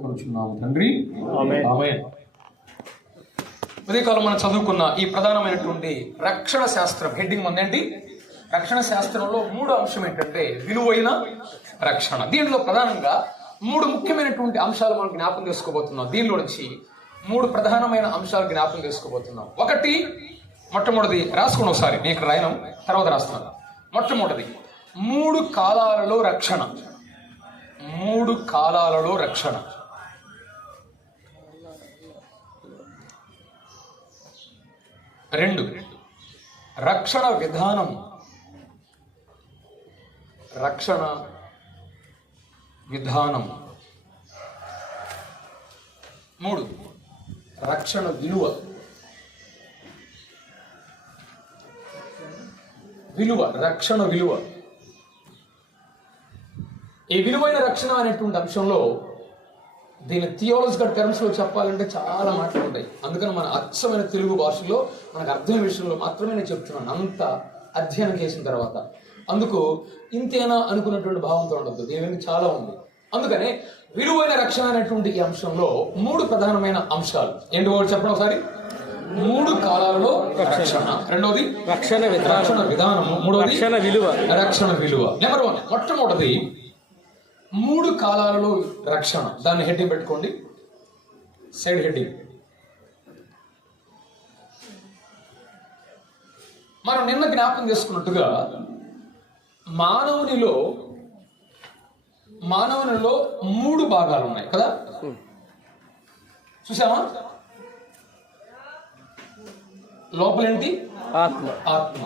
కోరుచున్నాము తండ్రి, ఆమేన్. ఉదయకాలం మనం చదువుకున్న ఈ ప్రధానమైనటువంటి రక్షణ శాస్త్రం హెడ్డింగ్ ఉందండి. రక్షణ శాస్త్రంలో మూడో అంశం ఏంటంటే విలువైన రక్షణ. దీంట్లో ప్రధానంగా మూడు ముఖ్యమైనటువంటి అంశాలు మనం జ్ఞాపకం చేసుకోబోతున్నాం. దీనిలో నుంచి మూడు ప్రధానమైన అంశాలు జ్ఞాపకం చేసుకోబోతున్నాం. ఒకటి, మొట్టమొదటిది రాసుకోండి ఒకసారి, నేను ఇక్కడ రాయను, తర్వాత రాస్తున్నాను. మొట్టమొదటిది, మూడు కాలాలలో రక్షణ. మూడు కాలాలలో రక్షణ. రెండు, రక్షణ విధానం. రక్షణ విధానం. మూడు, రక్షణ విలువ. రక్షణ విలువ. ఈ విలువైన రక్షణ అనేటువంటి అంశంలో దీని థియాలజికల్ టర్మ్స్ లో చెప్పాలంటే చాలా మాటలు ఉంటాయి. అందుకని మన అచ్చమైన తెలుగు భాషలో మనకు అర్థమైన విషయంలో మాత్రమే నేను చెప్తున్నాను, అంత అధ్యయనం చేసిన తర్వాత. అందుకు ఇంతేనా అనుకున్నటువంటి భావంతో ఉండదు, దీని చాలా ఉంది. అందుకనే విలువైన రక్షణ అనేటువంటి ఈ అంశంలో మూడు ప్రధానమైన అంశాలు ఏంటి చెప్పండి ఒకసారి. మూడు కాలాలలో రక్షణ. రెండవది రక్షణ విధానము. మూడవది రక్షణ విలువ. నెంబర్ 1, మొట్టమొదటిది మూడు కాలాలలో రక్షణ. దాన్ని హెడ్డింగ్ పెట్టుకోండి, సైడ్ హెడ్డింగ్. మనం నిన్న జ్ఞాపకం చేసుకున్నట్టుగా మానవునిలో మూడు భాగాలు ఉన్నాయి కదా, చూసామా? లోపలేంటి? ఆత్మ,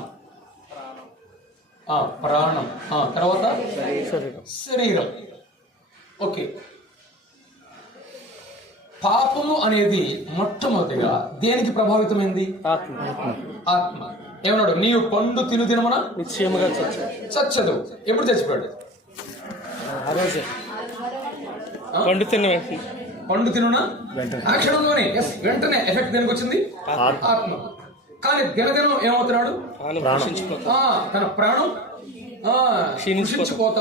ప్రాణం, తర్వాత శరీరం. ఓకే, పాపము అనేది మొట్టమొదటిగా దేనికి ప్రభావితమైంది? ఆత్మ. ఏమన్నాడు? నీవు పండు తినుదినమున నిశ్చయముగా చచ్చదు. ఎప్పుడు చచ్చిపోయాడు? పండు తినున ఆ క్షణంలోనే, వెంటనే ఎఫెక్ట్ దేనికి వచ్చింది? ఆత్మ. కానీ దినదినం ఏమవుతున్నాడు? తన ప్రాణం క్షీణించిపోతా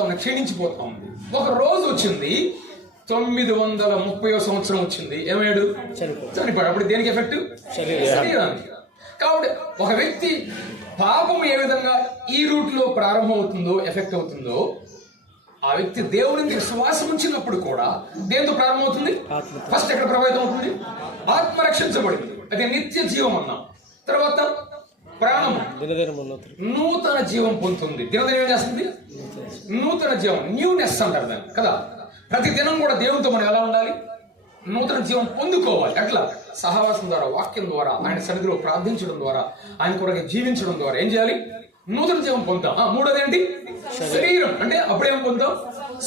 ఉంది. ఒక రోజు వచ్చింది, 930వ సంవత్సరం వచ్చింది, ఏమయ్యాడు? చనిపోయాడు. అప్పుడు దేనికి ఎఫెక్ట్? శరీరానికి. కాబట్టి ఒక వ్యక్తి పాపం ఏ విధంగా ఈ రూట్ లో ప్రారంభం అవుతుందో, ఎఫెక్ట్ అవుతుందో, ఆ వ్యక్తి దేవునికి విశ్వాసం ఉంచినప్పుడు కూడా దేంతో ప్రారంభమవుతుంది? ఫస్ట్ ఎక్కడ ప్రభావితం అవుతుంది? ఆత్మ రక్షించబడింది, అదే నిత్య జీవం అన్నాం. తర్వాత ప్రాణం నూతన జీవం పొందుతుంది. దినదినం ఏం చేస్తుంది? నూతన జీవం, న్యూనెస్ అంటారు దాన్ని కదా. ప్రతి దినం కూడా దేవునితో మనం ఎలా ఉండాలి? నూతన జీవం పొందుకోవాలి. ఎట్లా? సహవాసం ద్వారా, వాక్యం ద్వారా, ఆయన సన్నిధిలో ప్రార్థించడం ద్వారా, ఆయన కొరకు జీవించడం ద్వారా ఏం చేయాలి? నూతన జీవం పొందుతాం. మూడోది ఏంటి? శరీరం. అంటే అప్పుడేం పొందుతాం?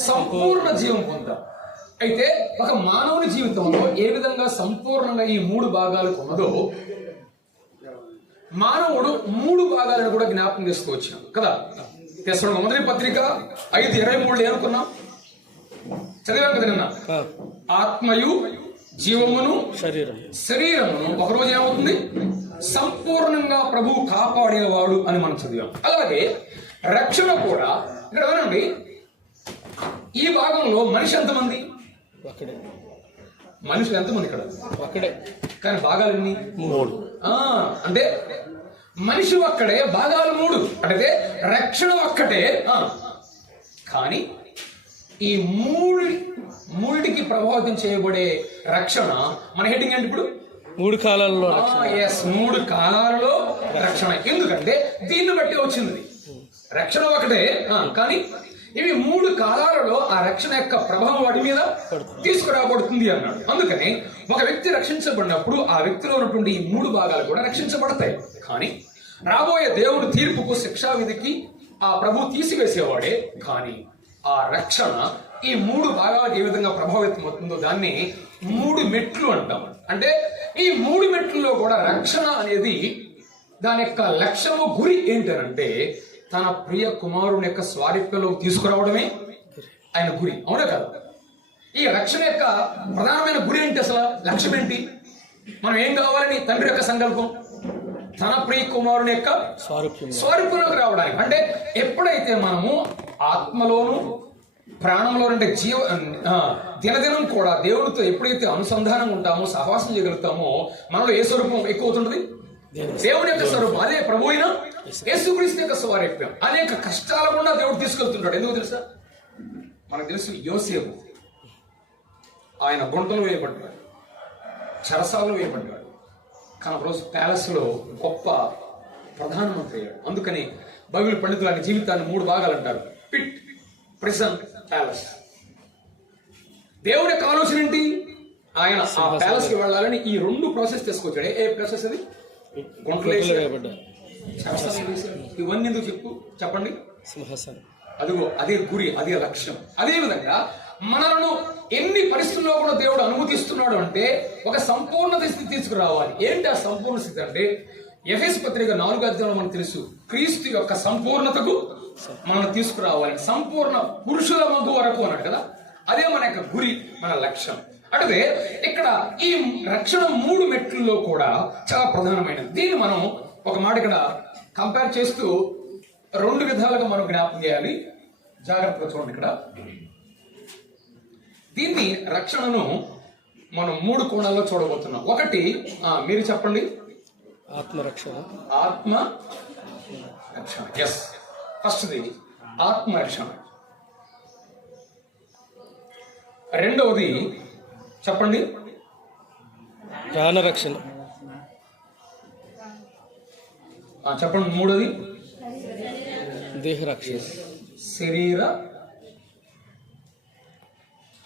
సంపూర్ణ జీవం పొందుతాం. అయితే ఒక మానవుని జీవితంలో ఏ విధంగా సంపూర్ణంగా ఈ మూడు భాగాలు ఉన్నదో, మానవుడు మూడు భాగాలను కూడా జ్ఞాపకం చేసుకోవచ్చు కదా. తెస్సలోనికీయులకు మొదటి పత్రిక 5:23 ఏమనుకున్నాం? చదివాం కదా నిన్న. ఆత్మయు జీవమును శరీరమును ఒకరోజు ఏమవుతుంది? సంపూర్ణంగా ప్రభువు కాపాడేవాడు అని మనం చదివాం. అలాగే రక్షణ కూడా ఇక్కడ వినండి, ఈ భాగంలో మనిషి ఎంతమంది? మనుషులు ఎంతమంది ఇక్కడ? ఒక్కడే. కానీ భాగాలు ఎన్ని? 3. అంటే మనిషి ఒక్కడే, భాగాలు 3. అంటే రక్షణ ఒక్కటే, కానీ ఈ మూడిటికి ప్రభావితం చేయబడే రక్షణ. మన హెడ్డింగ్ ఏంటి ఇప్పుడు? మూడు కాలాలలో. మూడు కాలాలలో రక్షణ. ఎందుకంటే దీన్ని బట్టి వచ్చింది. రక్షణ ఒకటే, కానీ ఇవి మూడు కాలాలలో ఆ రక్షణ యొక్క ప్రభావం వాటి మీద తీసుకురాబడుతుంది అన్నాడు. అందుకని ఒక వ్యక్తి రక్షించబడినప్పుడు ఆ వ్యక్తిలో ఉన్నటువంటి ఈ మూడు భాగాలు కూడా రక్షించబడతాయి. కానీ రాబోయే దేవుడు తీర్పుకు, శిక్షా విధికి ఆ ప్రభు తీసివేసేవాడే. కానీ ఆ రక్షణ ఈ మూడు భాగాలకు ఏ విధంగా ప్రభావితం అవుతుందో దాన్ని 3 మెట్లు అంటాం. అంటే ఈ 3 మెట్లలో కూడా రక్షణ అనేది దాని యొక్క లక్ష్యము, గురి ఏంటంటే తన ప్రియ కుమారుని యొక్క స్వారూప్యంలో తీసుకురావడమే ఆయన గురి. అవునా కదా? ఈ రక్షణ యొక్క ప్రధానమైన గురి ఏంటి? అసలు లక్ష్యం ఏంటి? మనం ఏం కావాలని తండ్రి యొక్క సంకల్పం? తన ప్రియ కుమారుని యొక్క స్వరూపంలోకి రావడానికి. అంటే ఎప్పుడైతే మనము ఆత్మలోను ప్రాణంలో అంటే దినదినం కూడా దేవుడితో ఎప్పుడైతే అనుసంధానం ఉంటామో, సహవాసం చేయగలుగుతామో, మనలో ఏ స్వరూపం ఎక్కువ అవుతుంటది? దేవుని యొక్క స్వరూపం. అదే ప్రభు అయిన యేసుక్రీస్తు యొక్క స్వరూపం. అనేక కష్టాల గుండా దేవుడు తీసుకెళ్తుంటాడు. ఎందుకు తెలుసా? మనకు తెలుసు యోసేపు ఆయన గుంటలు వేయబడ్డాడు, చెరసాలలో వేయబడ్డాడు, కానీ ఒకరోజు ప్యాలెస్లో గొప్ప ప్రధానమంత్రి అయ్యాడు. అందుకని బైబిల్ పండితులు ఆయన జీవితాన్ని 3 భాగాలు అంటారు: పిట్, ప్రిజన్, ప్యాలెస్. దేవుని యొక్క ఆలోచన ఏంటి? ఆయన ఆ ప్యాలెస్ కి వెళ్ళాలని ఈ 2 ప్రాసెస్ తీసుకొచ్చాడు. ఏ ప్రాసెస్ అది? గుంటలు ఇవన్నీ ఎందుకు చెప్పండి. సింహాసనం. అదిగో అదే గురి, అదే లక్ష్యం. అదే విధంగా మనలను ఎన్ని పరిస్థితుల్లో కూడా దేవుడు అనుమతిస్తున్నాడు అంటే ఒక సంపూర్ణ స్థితి తీసుకురావాలి. ఏంటి ఆ సంపూర్ణ స్థితి అంటే? ఎఫెసు పత్రిక 4వ అధ్యాయంలో మనకు తెలుసు, క్రీస్తు యొక్క సంపూర్ణతకు మనం తీసుకురావాలి. సంపూర్ణ పురుషుల మగు వరకు అన్నాడు కదా. అదే మన యొక్క గురి, మన లక్ష్యం. అంటే ఇక్కడ ఈ రక్షణ 3 మెట్లలో కూడా చాలా ప్రధానమైనది. దీన్ని మనం ఒక మాట ఇక్కడ కంపేర్ చేస్తూ 2 విధాలుగా మనం జ్ఞాపకం చేయాలి. జాగ్రత్తగా చూడండి. ఇక్కడ దీన్ని రక్షణను మనం 3 కోణాల్లో చూడబోతున్నాం. ఒకటి, మీరు చెప్పండి. ఆత్మరక్షణ. ఆత్మరక్షణ, ఎస్. ఫస్ట్ది ఆత్మరక్షణ. రెండవది చెప్పండి. ప్రాణరక్షణ. చెప్పండి. మూడోది దేహరక్షణ, శరీర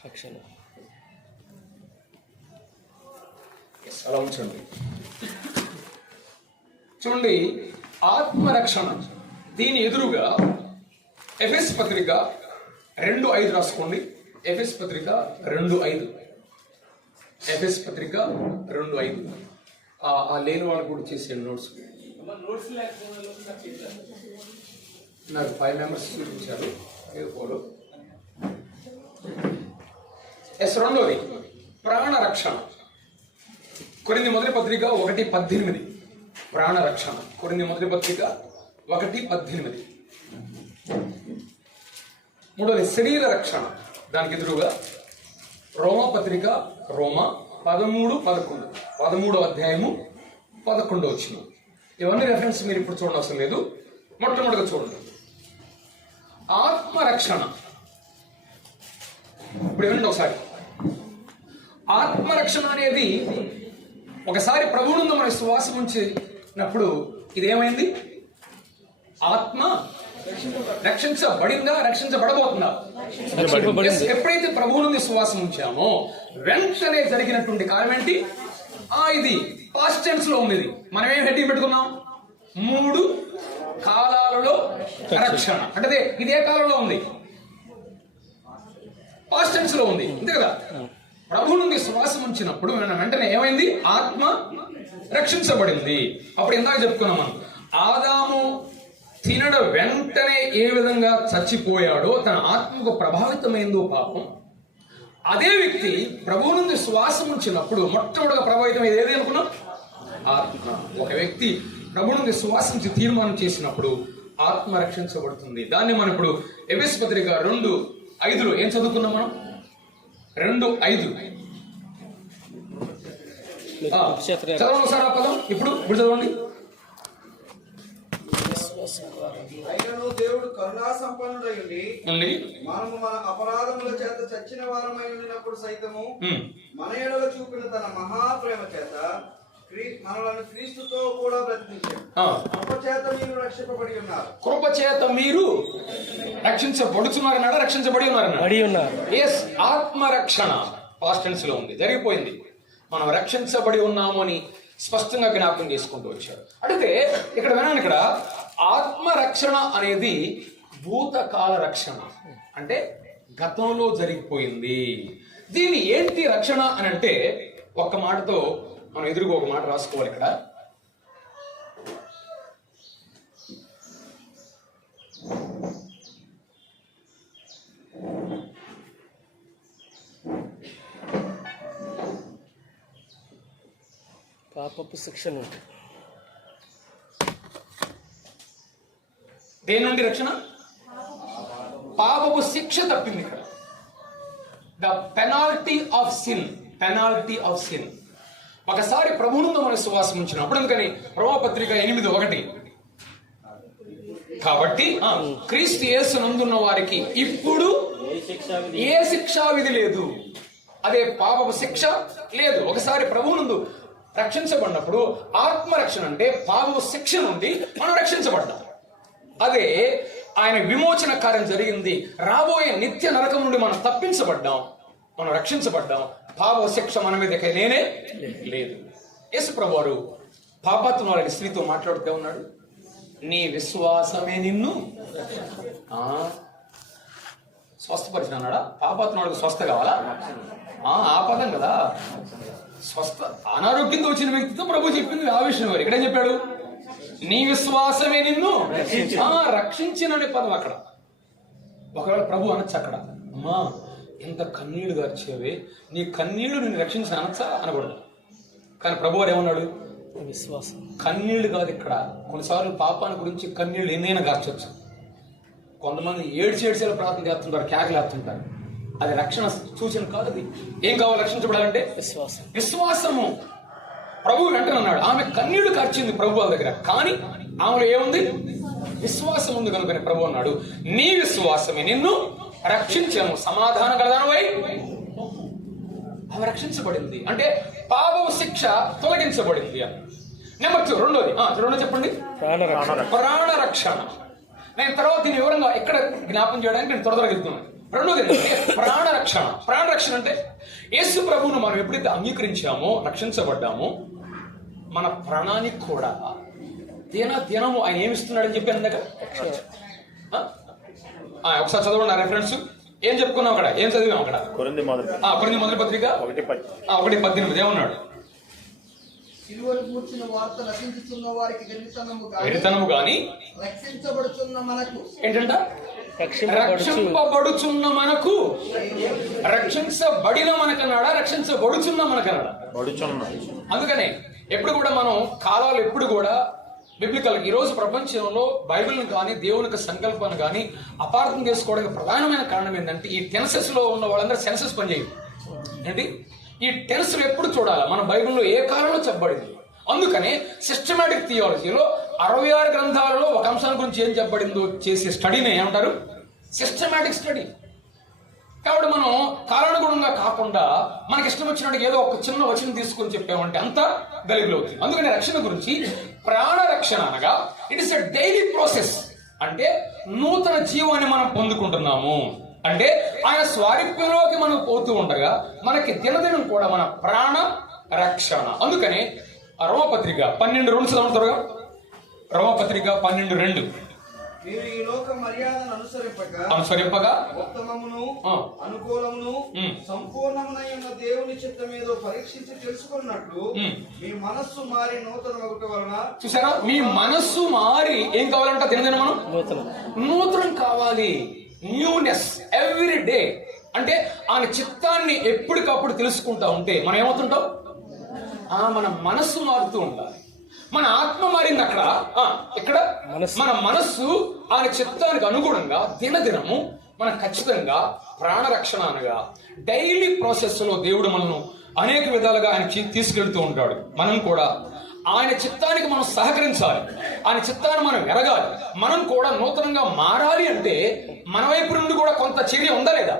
రక్షణ. అలా ఉంచండి. చూడండి, ఆత్మరక్షణ. దీని ఎదురుగా ఎఫెసు పత్రిక 2:5 రాసుకోండి. ఎఫెసు పత్రిక 2:5. ఎఫెసు పత్రిక 2:5. లేని వాళ్ళు కూడా చేసేయండి నోట్స్. నాకు 5 మెంబర్స్ చూపించారు. రెండోది ప్రాణరక్షణ. కొరింథీ మొదటి పత్రిక 1:18. ప్రాణరక్షణ. కొరింథీ మొదటి పత్రిక 1:18. మూడోది శరీర రక్షణ. దానికి ఎదురుగా రోమా పత్రిక 13:11. 13వ అధ్యాయము 11వ వచనం. ఇవన్నీ రెఫరెన్స్ మీరు ఇప్పుడు చూడండి, అవసరం లేదు. మొట్టమొదటిగా చూడండి, ఆత్మరక్షణ. ఇప్పుడు ఏమండి ఒకసారి, ఆత్మరక్షణ అనేది ఒకసారి ప్రభువునందు మన శ్వాసం ఉంచినప్పుడు ఇదేమైంది? ఆత్మ రక్షించబడిందా, రక్షించబడబోతుందా? ఎప్పుడైతే ప్రభువునందు శ్వాసం ఉంచామో వెంటనే జరిగినటువంటి కార్యం ఏంటి? ఇది పాస్ట్ టెన్స్ లో ఉంది. మనం ఏం హెడ్డింగ్ పెట్టుకున్నాం? 3 కాలాలలో రక్షణ. అంటే ఇదే కాలంలో ఉంది, పాస్ట్ టెన్స్ లో ఉంది, అంతే కదా. ప్రభు నుండి శ్వాసం ఉంచినప్పుడు వెంటనే ఏమైంది? ఆత్మ రక్షించబడింది. అప్పుడు ఇందాక చెప్పుకున్నాం మనం, ఆదాము తినడం వెంటనే ఏ విధంగా చచ్చిపోయాడో, తన ఆత్మకు ప్రభావితమైందో పాపం, అదే వ్యక్తి ప్రభు నుండి శ్వాసం ఉంచినప్పుడు మొట్టమొదటిగా ప్రభావితం ఏది అనుకున్నాం? ఆత్మ. ఒక వ్యక్తి ప్రభు నుండి శ్వాసించి తీర్మానం చేసినప్పుడు ఆత్మ రక్షించబడుతుంది. దాన్ని మనం ఇప్పుడు ఎఫెసు పత్రిక 2:5లో ఏం చదువుకున్నాం మనం? 2:5 చదవండి సార్ ఆ పదం. ఇప్పుడు చదవండి. అయినను దేవుడు కరుణా సంపన్నుడై ఉండి మనము మన అపరాధముల చేత చచ్చిన వారమై ఉన్నప్పుడు సైతము మన ఎడల చూపిన తన మహాప్రేమ చేత మనలను క్రీస్తుతో కూడా బ్రతికించాడు. కృప చేత మీరు రక్షింపబడి ఉన్నారు. కృప చేత మీరు రక్షించబడుతున్నారన్నాడా, రక్షించబడి ఉన్నారన్నాడు? ఎస్. ఆత్మరక్షణ పాస్ట్ టెన్స్ లో ఉంది, జరిగిపోయింది. మనం రక్షించబడి ఉన్నాము అని స్పష్టంగా జ్ఞాపకం చేసుకుంటూ వచ్చాడు. అంటే ఇక్కడ వినాలి, ఇక్కడ ఆత్మరక్షణ అనేది భూతకాల రక్షణ, అంటే గతంలో జరిగిపోయింది. దీని ఏంటి రక్షణ అని అంటే, ఒక్క మాటతో మనం ఎదురుగా ఒక మాట రాసుకోవాలి. ఇక్కడ పాపపు శిక్షణ. దేని నుండి రక్షణ? పాపపు శిక్ష తప్పింది ఇక్కడ. The penalty of sin. Penalty of sin. ఒకసారి ప్రభువునందు మన విశ్వాసం ఉంచినప్పుడు, అందుకని రోమపత్రిక 8:1, కాబట్టి క్రీస్తు యేసునందున్న వారికి ఇప్పుడు ఏ శిక్షా విధి లేదు. అదే పాపపు శిక్ష లేదు. ఒకసారి ప్రభువునందు రక్షించబడినప్పుడు ఆత్మరక్షణ అంటే పాపపు శిక్ష నుండి మనం రక్షించబడ్డాం. అదే ఆయన విమోచన కార్యం జరిగింది. రాబోయే నిత్య నరకం నుండి మనం తప్పించబడ్డాం, మనం రక్షించబడ్డాం. పాప శిక్ష మన మీద నేనే లేదు. యేసు ప్రభు వారు పాపాత్మురాలి స్త్రీతో మాట్లాడుతూ ఉన్నాడు, నీ విశ్వాసమే నిన్ను స్వస్థపరిచిన అన్నాడా? పాపాత్మురాలకు స్వస్థ కావాలా? ఆ పదం కదా స్వస్థ. అనారోగ్యంతో వచ్చిన వ్యక్తితో ప్రభు చెప్పింది ఆ విషయం. వారు ఇక్కడేం చెప్పాడు? నీ విశ్వాసమే నిన్ను రక్షించిననే పదం అక్కడ. ఒకవేళ ప్రభు అనొచ్చు అక్కడ, అమ్మా ఎంత కన్నీళ్లు గార్చేవే, నీ కన్నీళ్లు నిన్ను రక్షించిన అనొచ్చా? అనకూడదు. కానీ ప్రభు వారు ఏమన్నాడు? విశ్వాసం. కన్నీళ్లు కాదు ఇక్కడ. కొన్నిసార్లు పాపాన్ని గురించి కన్నీళ్లు ఎన్నైనా గార్చొచ్చు. కొంతమంది ఏడ్చేలా ప్రార్థన చేస్తుంటారు, కేకలేస్తుంటారు. అది రక్షణ సూచన కాదు. అది ఏం కావాలి రక్షించబడాలంటే? విశ్వాసం. విశ్వాసము. ప్రభు వెంటనన్నాడు, ఆమె కన్నీళ్లు కార్చింది ప్రభు వాళ్ళ దగ్గర, కానీ ఆమెలో ఏముంది? విశ్వాసం ఉంది కనుక ప్రభు అన్నాడు, నీ విశ్వాసమే నిన్ను రక్షించాను. సమాధానం కలదానవై ఆమె రక్షించబడింది. అంటే పాపం శిక్ష తొలగించబడింది. నెంబర్ 2, రెండోది చెప్పండి. ప్రాణరక్షణ. నేను తర్వాత దీని వివరంగా ఎక్కడ జ్ఞాపం చేయడానికి నేను త్వరగా వెళ్తున్నాను. రెండోది ప్రాణరక్షణ. ప్రాణరక్షణ అంటే యేసు ప్రభువును మనం ఎప్పుడైతే అంగీకరించామో, రక్షించబడ్డామో, మన ప్రాణానికి కూడా దినము ఆయన ఏమిస్తున్నాడని చెప్పి అందాక ఒకసారి చదవండి. రెఫరెన్స్ ఏం చెప్పుకున్నాం అక్కడ? ఏం చదివాం అక్కడ? కొరింథీ మొదటి పత్రిక 1:18 ఏమన్నాడు? సిలువను గూర్చిన వార్త నశించుచున్న వారికి వెరితనము గాని రక్షించబడుచున్న మనకు ఏంటంట? రక్షింపబడుచున్న మనకు. రక్షించబడిన మనకన్నాడా? రక్షించబడుచున్న మనకన్నాడా? అందుకనే ఎప్పుడు కూడా మనం కాలాలు ఎప్పుడు కూడా బిబ్లికల్. ఈ రోజు ప్రపంచంలో బైబిల్ను కానీ దేవునికి సంకల్పాన్ని కానీ అపార్థం చేసుకోవడానికి ప్రధానమైన కారణం ఏంటంటే, ఈ టెన్సెస్ లో ఉన్న వాళ్ళందరూ సెన్సెస్ పనిచేయదు. ఏంటి ఈ టెన్స్ ఎప్పుడు చూడాలి? మన బైబిల్లో ఏ కాలంలో చెప్పబడింది. అందుకనే సిస్టమాటిక్ థియాలజీలో 66 గ్రంథాలలో ఒక అంశం గురించి ఏం చెప్పబడిందో చేసే స్టడీని ఏమంటారు? Systematic study. కాబట్టి మనం కాలానుగుణంగా కాకుండా మనకి ఇష్టం వచ్చినట్టు ఏదో ఒక చిన్న వచనం తీసుకొని చెప్పామంటే అంతా గలిబిలి అవుతుంది. అందుకని రక్షణ గురించి ప్రాణరక్షణ అనగా it is a daily process. అంటే నూతన జీవాన్ని మనం పొందుకుంటున్నాము. అంటే ఆయన స్వారూప్యంలోకి మనం పోతూ ఉండగా మనకి దినదినం కూడా మన ప్రాణ రక్షణ. అందుకని రోమపత్రిక 12:2 చదవండి త్వరగా. రోమపత్రిక 12:2 మీరు ఈ లోక మర్యాదను అనుసరింపగా ఉత్తమమును అనుకూలమును సంపూర్ణమునైన దేవుని చిత్తమేదో పరీక్షించి తెలుసుకున్నట్లు మీ మనస్సు మారి నూతన ఒకటి వలన. చూసారా? మీ మనస్సు మారి ఏం కావాలంట? దినదిన మనం నూతనం కావాలి. Newness every day. అంటే ఆయన చిత్తాన్ని ఎప్పటికప్పుడు తెలుసుకుంటా ఉంటే మనం ఏమవుతుంటాం? మన మనస్సు మారుతూ ఉండాలి. మన ఆత్మ మారింది అక్కడ. ఇక్కడ మన మనస్సు ఆయన చిత్తానికి అనుగుణంగా దినదినము మనం ఖచ్చితంగా ప్రాణరక్షణ అనగా డైలీ ప్రాసెస్ లో దేవుడు మనను అనేక విధాలుగా ఆయన తీసుకెళ్తూ ఉంటాడు. మనం కూడా ఆయన చిత్తానికి మనం సహకరించాలి. ఆయన చిత్తాన్ని మనం ఎరగాలి. మనం కూడా నూతనంగా మారాలి. అంటే మన వైపు నుండి కూడా కొంత చర్య ఉందా లేదా?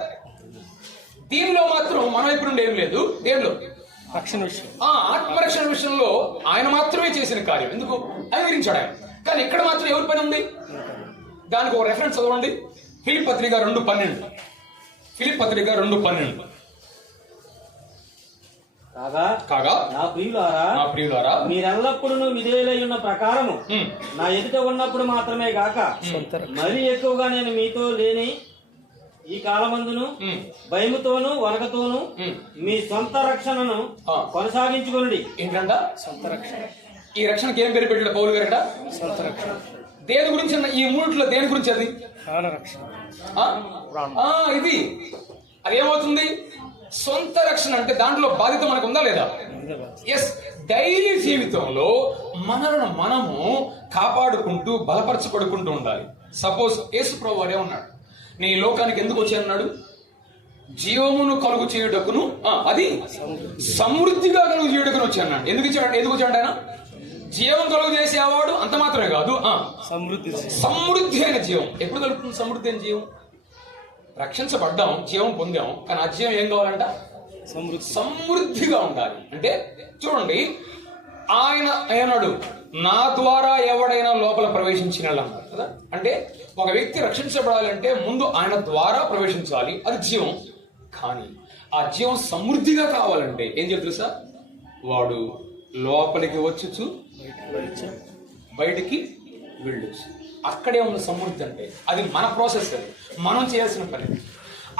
దీనిలో మాత్రం మన వైపు నుండి ఏం లేదు. దేనిలో? ఆత్మరక్షణ విషయంలో ఆయన మాత్రమే చేసిన కార్యం. ఎందుకు? అంగీకరించాడు ఆయన. కానీ ఇక్కడ మాత్రం ఎవరి పని ఉంది? దానికి ఒక రెఫరెన్స్ చదవండి. ఫిలిప్పీ పత్రిక 2:12. ఫిలిప్పీ పత్రిక 2:12 కాగా నా ప్రియులారా మీరెల్లప్పుడూ విధేయులై ఉన్న ప్రకారము నా ఎదుట ఉన్నప్పుడు మాత్రమే గాక మరీ ఎక్కువగా నేను మీతో లేని ఈ కాలమందును భయముతోను వనకతోను మీ సొంత రక్షణను కొనసాగించుకోండి. ఏంటంట? సొంత రక్షణ. ఈ రక్షణకి ఏం పేరు పెట్టాడు పౌలు గారట? సొంత రక్షణ. దేని గురించి? ఈ మూడిట్లో దేని గురించి? అది ఇది అదేమవుతుంది? సొంత రక్షణ. అంటే దాంట్లో బాధ్యత మనకు ఉందా లేదా? ఎస్. డైలీ జీవితంలో మనలను మనము కాపాడుకుంటూ బలపరచబడుకుంటూ ఉండాలి. సపోజ్ యేసు ప్రభువు వారే ఉన్నాడు, నేను ఈ లోకానికి ఎందుకు వచ్చానన్నాడు? జీవమును కలుగు చేయుటకును అది సమృద్ధిగా కలుగు చేయుటకును వచ్చి అన్నాడు. ఎందుకు వచ్చాడు ఆయన? జీవం కలుగు చేసేవాడు అంత మాత్రమే కాదు, సమృద్ధి అయిన జీవం. ఎప్పుడు కలుగుతుంది సమృద్ధి అయిన జీవం? రక్షించబడ్డాం, జీవం పొందాం, కానీ ఆ జీవం ఏం కావాలంట? సమృద్ధిగా ఉండాలి. అంటే చూడండి, ఆయన ఏమన్నాడు? నా ద్వారా ఎవడైనా లోపల ప్రవేశించిన అన్నారు కదా. అంటే ఒక వ్యక్తి రక్షించబడాలంటే ముందు ఆయన ద్వారా ప్రవేశించాలి, అది జీవం. కానీ ఆ జీవం సమృద్ధిగా కావాలంటే ఏం చేయాలి తెలుసా? వాడు లోపలికి వచ్చుచు బయటికి వెళ్ళొచ్చు. అక్కడే ఉన్న సమృద్ధి. అంటే అది మన ప్రాసెస్, అది మనం చేయాల్సిన పని.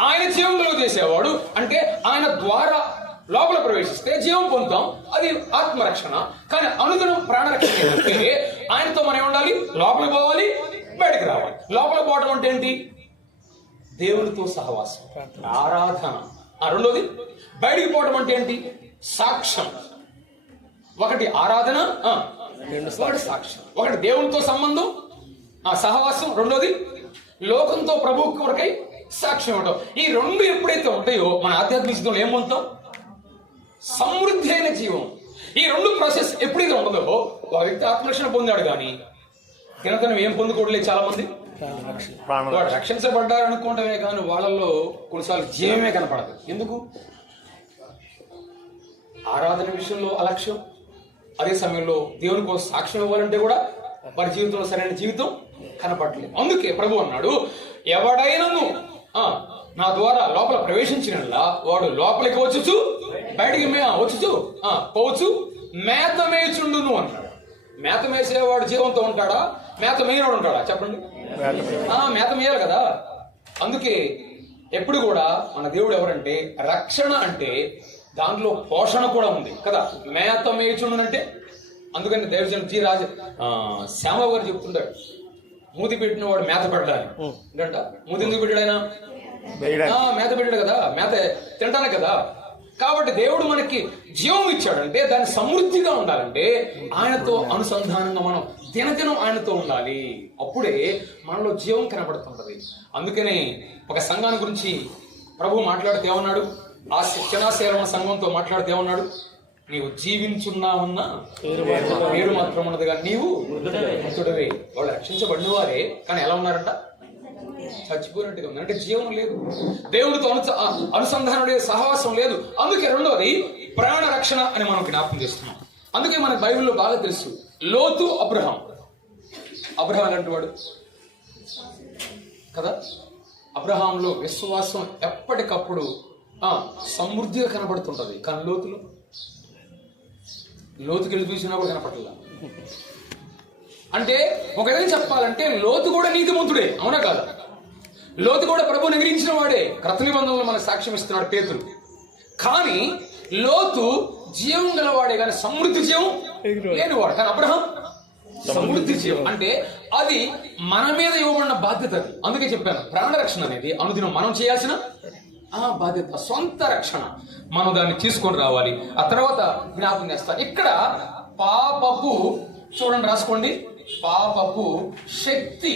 ఆయన జీవంలో చేసేవాడు అంటే ఆయన ద్వారా లోపల ప్రవేశిస్తే జీవం పొందుతాం, అది ఆత్మరక్షణ. కానీ అనుదినం ప్రాణరక్షణ ఏంటంటే ఆయనతో మనం ఉండాలి, లోపలికి పోవాలి, బయటకు రావాలి. లోపలికి పోవడం అంటే ఏంటి? దేవునితో సహవాసం, ఆరాధన. రెండోది బయటికి పోవడం అంటే ఏంటి? సాక్ష్యం. ఒకటి ఆరాధన, ఒకటి సాక్ష్యం. ఒకటి దేవునితో సంబంధం, సహవాసం. రెండోది లోకంతో ప్రభువు కొరకై సాక్ష్యం ఇవ్వడం. ఈ రెండు ఎప్పుడైతే ఉంటాయో మన ఆధ్యాత్మిక జీవితంలో ఏం పొందుతాం? సమృద్ధి అయిన జీవం. ఈ రెండు ప్రాసెస్ ఎప్పుడైతే ఉండదో ఒక వ్యక్తి ఆత్మరక్షణ పొందాడు. కానీ దినదినం ఏం పొందుకోవట్లేదు చాలా మంది. వాడు రక్షించబడ్డారు అనుకోవడమే కానీ వాళ్ళల్లో కొన్నిసార్లు జీవమే కనపడదు. ఎందుకు? ఆరాధన విషయంలో అలక్ష్యం. అదే సమయంలో దేవుని కోసం సాక్ష్యం ఇవ్వాలంటే కూడా వారి జీవితంలో సరైన జీవితం కనపడలేదు. అందుకే ప్రభు అన్నాడు, ఎవడైనాను నా ద్వారా లోపల ప్రవేశించినలా వాడు లోపలికి వచ్చుచు బయటికి వచ్చుచు పోవచ్చు మేత మేచుండును అన్నాడు. మేత మేసేవాడు జీవంతో ఉంటాడా? మేత మేయనోడు ఉంటాడా? చెప్పండి. మేత మేయాలి కదా. అందుకే ఎప్పుడు కూడా మన దేవుడు ఎవరంటే, రక్షణ అంటే దాంట్లో పోషణ కూడా ఉంది కదా. మేత మేచుండునంటే అందుకని దైవజనుడు జి రాజ శ్యామరావు గారు చెప్తుంటాడు, మూతి పెట్టిన వాడు మేత పెట్టాలి. ఏంటంట మూతి ఎందుకు పెట్టాడు ఆయన? మేత పెట్టాడు కదా, మేత తింటానే కదా. కాబట్టి దేవుడు మనకి జీవం ఇచ్చాడంటే దాన్ని సమృద్ధిగా ఉండాలంటే ఆయనతో అనుసంధానంగా మనం దినదినం ఆయనతో ఉండాలి. అప్పుడే మనలో జీవం కనబడుతుంటది. అందుకనే ఒక సంఘాన్ని గురించి ప్రభు మాట్లాడితే ఏమన్నాడు? ఆ శిక్షణాశీలమైన సంఘంతో మాట్లాడితే ఏమన్నాడు? నీవు జీవించున్నావన్నా పేరు మాత్రం ఉన్నది కానీ నీవు మృతుడవే. వాళ్ళు రక్షించబడిన వారే కానీ ఎలా ఉన్నారంట? చచ్చిపోయినట్టుగా ఉంది. అంటే జీవం లేదు, దేవుడితో అనుసంధానం లేదు, సహవాసం లేదు. అందుకే రెండోది ప్రాణ రక్షణ అని మనం జ్ఞాపకం చేస్తున్నాం. అందుకే మనకు బైబిల్లో బాగా తెలుసు, లోతు అబ్రహాం. అబ్రహాం ఎలాంటి వాడు కదా. అబ్రహాంలో విశ్వాసం ఎప్పటికప్పుడు సమృద్ధిగా కనబడుతుంటది. కానీ లోతుకి వెళ్ళి చూసినా కూడా కనపడలా. అంటే ఒక విధంగా చెప్పాలంటే లోతు కూడా నీతిమంతుడే, అవునా కాదా? లోతు కూడా ప్రభువుని ఎదిరించిన వాడే. క్రొత్త నిబంధనలో మనకు సాక్ష్యం ఇస్తున్నాడు పేతురు. కానీ లోతు జీవం గలవాడే కానీ సమృద్ధి జీవం లేనివాడు. కానీ అబ్రహాం సమృద్ధి జీవం. అంటే అది మన మీద ఇవ్వబడిన బాధ్యత. అందుకే చెప్పాను, ప్రాణరక్షణ అనేది అనుదినం మనం చేయాల్సిన బాధ్యత, సొంత రక్షణ. మనం దాన్ని తీసుకొని రావాలి. ఆ తర్వాత జ్ఞాపకం చేస్తాను. ఇక్కడ పాపపు చూడండి, రాసుకోండి, పాపపు శక్తి.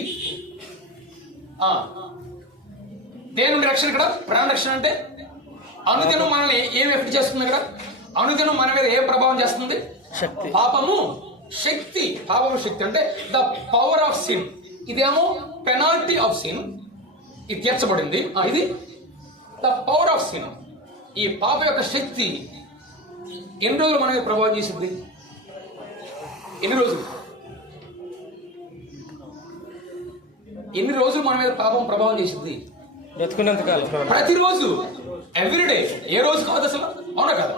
దేని నుండి రక్షణ? ఇక్కడ ప్రాణరక్షణ అంటే అనుదినం మనల్ని ఏం ఎఫెక్ట్ చేస్తుంది? ఇక్కడ అనుదినం మన మీద ఏ ప్రభావం చేస్తుంది? శక్తి. పాపము శక్తి. పాపము శక్తి అంటే ద పవర్ ఆఫ్ సిన్. ఇదేమో పెనాల్టీ ఆఫ్ సిన్, ఇది తీర్చబడింది. ఇది ద పవర్ ఆఫ్ సిన్. ఈ పాప యొక్క శక్తి ఎన్ని రోజులు మన మీద ప్రభావం చేసింది? ఎన్ని రోజులు మన మీద పాపం ప్రభావం చేసింది? ప్రతిరోజు, ఎవ్రీడే. ఏ రోజు కాదు అసలు, అవునా కదా?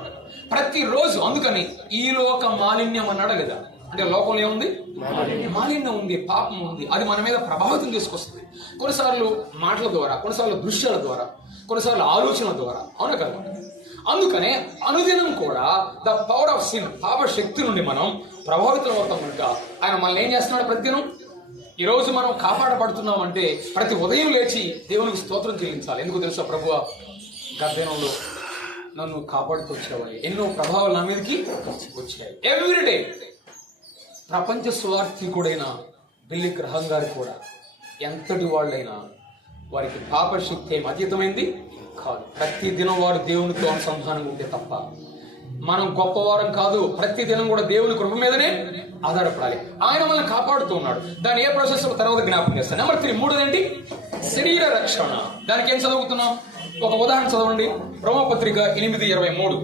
ప్రతిరోజు. అందుకని ఈ లోక మాలిన్యం అన్నాడు కదా. అంటే లోకంలో ఏముంది? మాలిన్యం ఉంది, పాపం ఉంది. అది మన మీద ప్రభావితం తీసుకొస్తుంది. కొన్నిసార్లు మాటల ద్వారా, కొన్నిసార్లు దృశ్యాల ద్వారా, కొన్నిసార్లు ఆలోచనల ద్వారా, అవునా కదా? అందుకనే అనుదినం కూడా ద పవర్ ఆఫ్ సిన్, పాప శక్తి నుండి మనం ప్రభావితం అవుతాం కనుక ఆయన మనల్ని ఏం చేస్తున్నాడు? ప్రతిదినం. ఈరోజు మనం కాపాడబడుతున్నాం అంటే ప్రతి ఉదయం లేచి దేవునికి స్తోత్రం చెల్లించాలి. ఎందుకు తెలుసా? ప్రభువా, గర్భంలో నన్ను కాపాడుతూ వచ్చావని ఎన్నో ప్రభావాలు నా మీదకి వచ్చాయి. ఎవ్రీడే. ప్రపంచ స్వార్థికుడైన బిల్లి గ్రహం గారు కూడా ఎంతటి వాళ్ళైనా వారికి పాపశక్తి ఏం అతీతమైంది కాదు. ప్రతి దినం వారు దేవునితో అనుసంధానం ఉంటే తప్ప. మనం గొప్పవారం కాదు, ప్రతి దినం కూడా దేవుని కృప మీదనే ఆధారపడాలి. ఆయన మనల్ని కాపాడుతూ ఉన్నాడు. దాని ఏ ప్రాసెస్ తర్వాత జ్ఞాపకం చేస్తాను. నెంబర్ 3, మూడోదేంటి? శరీర రక్షణ. దానికి ఏం చదువుతున్నాం? ఒక ఉదాహరణ చదవండి. రోమాపత్రిక 8:23.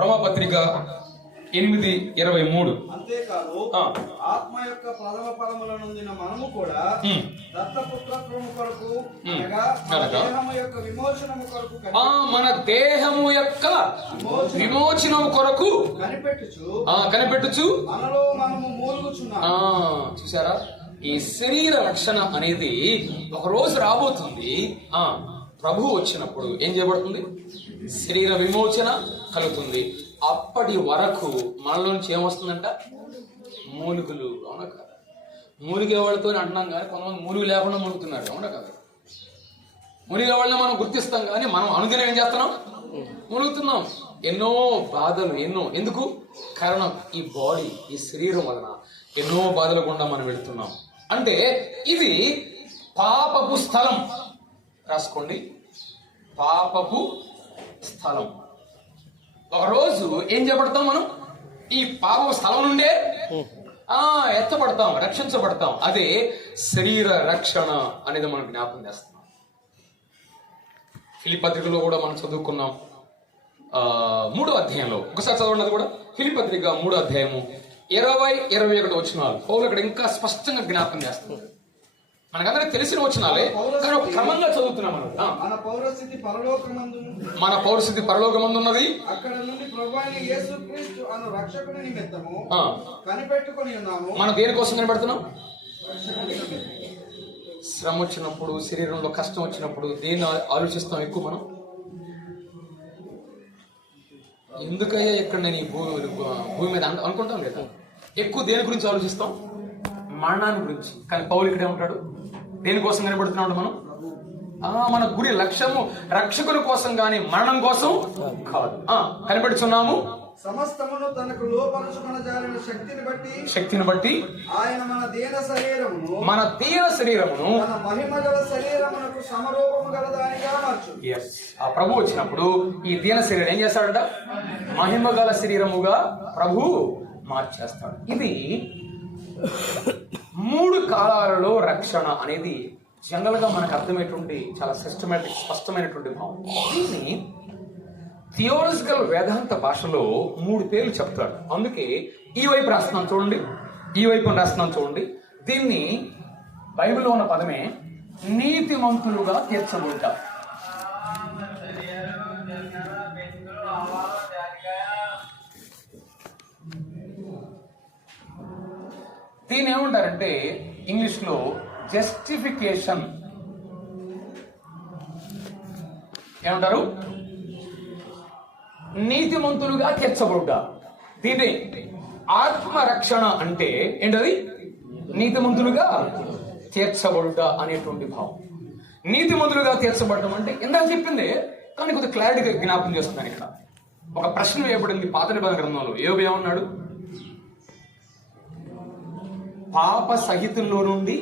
రోమాపత్రిక 8:23. అంతేకాదు ఆత్మ యొక్క ప్రథమ ఫలముల నుండి మనము కూడా దత్తపుత్రత్వము కొరకు అనగా మన దేహము యొక్క విమోచనము కొరకు మన దేహము యొక్క విమోచనము కొరకు కనిపెట్టుచు మనలో మనము మూలుగుచున్నాము. చూసారా? ఈ శరీర రక్షణ అనేది ఒక రోజు రాబోతుంది. ప్రభు వచ్చినప్పుడు ఏం చేయబడుతుంది? శరీర విమోచన కలుగుతుంది. అప్పటి వరకు మనలోంచి ఏమొస్తుందంట? మూలుగులు. అవునా కదా? మూలిగే వాళ్ళతో అంటున్నాం కానీ కొంతమంది మూలుగు లేకుండా మూలుగుతున్నారు. అవునా కదా? మునిగే వాళ్ళని మనం గుర్తిస్తాం కానీ మనం అనుదినం ఏం చేస్తున్నాం? మునుగుతున్నాం. ఎన్నో బాధలు, ఎందుకు? కారణం ఈ బాడీ, ఈ శరీరం వలన ఎన్నో బాధల గుండా మనం వెళుతున్నాం. అంటే ఇది పాపపు స్థలం. రాసుకోండి, పాపపు స్థలం. ఒకరోజు ఏం చేయబడతాం మనం? ఈ పాపపు స్థలం నుండే ఎత్తబడతాం, రక్షించబడతాం. అదే శరీర రక్షణ అనేది మనం జ్ఞాపకం చేస్తాం. ఫిలిప్పీ పత్రికలో కూడా మనం చదువుకున్నాం. 3వ అధ్యాయంలో ఒకసారి చదవండి. అది కూడా ఫిలిప్పీ పత్రిక 3వ అధ్యాయము 20-21 వచనాలు. పౌలు అక్కడ ఇంకా స్పష్టంగా జ్ఞాపకం చేస్తున్నారు. మనకందరికి తెలిసిన వచనాలే కానీ ఒక క్రమంగా చదువుతున్నాం. మన పౌరస్థితి పరలోకమందు ఉన్నది. అక్కడ నుండి ప్రభువైన యేసుక్రీస్తు అను రక్షకుని నిమిత్తము కనిపెట్టుకొని ఉన్నాము. మనం దేనికోసం కనిపెడుతున్నాం? శ్రమ వచ్చినప్పుడు, శరీరంలో కష్టం వచ్చినప్పుడు దేన్ని ఆలోచిస్తాం ఎక్కువ? మనం ఎందుకయ్యా ఇక్కడ నేను ఈ భూమి మీద అనుకుంటాం లేదా? ఎక్కువ దేని గురించి ఆలోచిస్తాం? మరణాన్ని గురించి. కానీ పౌలు ఇక్కడే ఉంటాడు. దేనికోసం కనిపెడుతున్నాడు మనం? మన గురి లక్ష్యము రక్షకుల కోసం కానీ మరణం కోసం కాదు. కనిపెడుతున్నాము. సమస్తమును తనకు లోపరుచుకొనజాలిన శక్తిని బట్టి ఆయన మన దీన శరీరమును తన మహిమ గల శరీరమునకు సమరూపము గల దానిగా మార్చు. ఆ ప్రభు వచ్చినప్పుడు ఈ దీన శరీరం ఏం చేస్తాడట? మహిమ గల శరీరముగా ప్రభు మార్చేస్తాడు. ఇది 3 కాలాలలో రక్షణ అనేది జనరల్ గా మనకు అర్థమయ్యేటువంటి చాలా సిస్టమేటిక్, స్పష్టమైనటువంటి భావం. దీన్ని థియోలాజికల్ వేదాంత భాషలో 3 పేర్లు చెప్తాడు. అందుకే ఈ వైపు రాస్తున్నాను చూడండి, ఈ వైపు రాస్తున్నాను చూడండి. దీన్ని బైబిల్లో ఉన్న పదమే నీతిమంతులుగా తీర్చబడుట. దీన్ని ఏమంటారంటే ఇంగ్లీష్ లో జస్టిఫికేషన్ ఏమంటారు? నీతిమంతులుగా తీర్చబడుట. దీనే ఆత్మరక్షణ అంటే ఏంటది? నీతిమంతులుగా తీర్చబడుట అనేటువంటి భావం. నీతిమంతులుగా తీర్చబడటం అంటే ఇందాక చెప్పిందే, కానీ కొద్దిగా క్లారిటీగా జ్ఞాపకం చేస్తున్నాను. ఇక్కడ ఒక ప్రశ్న వేయబడింది పాత నిబంధన గ్రంథంలో. యోబు ఏమన్నాడు? పాప సహితుల్లో నుండి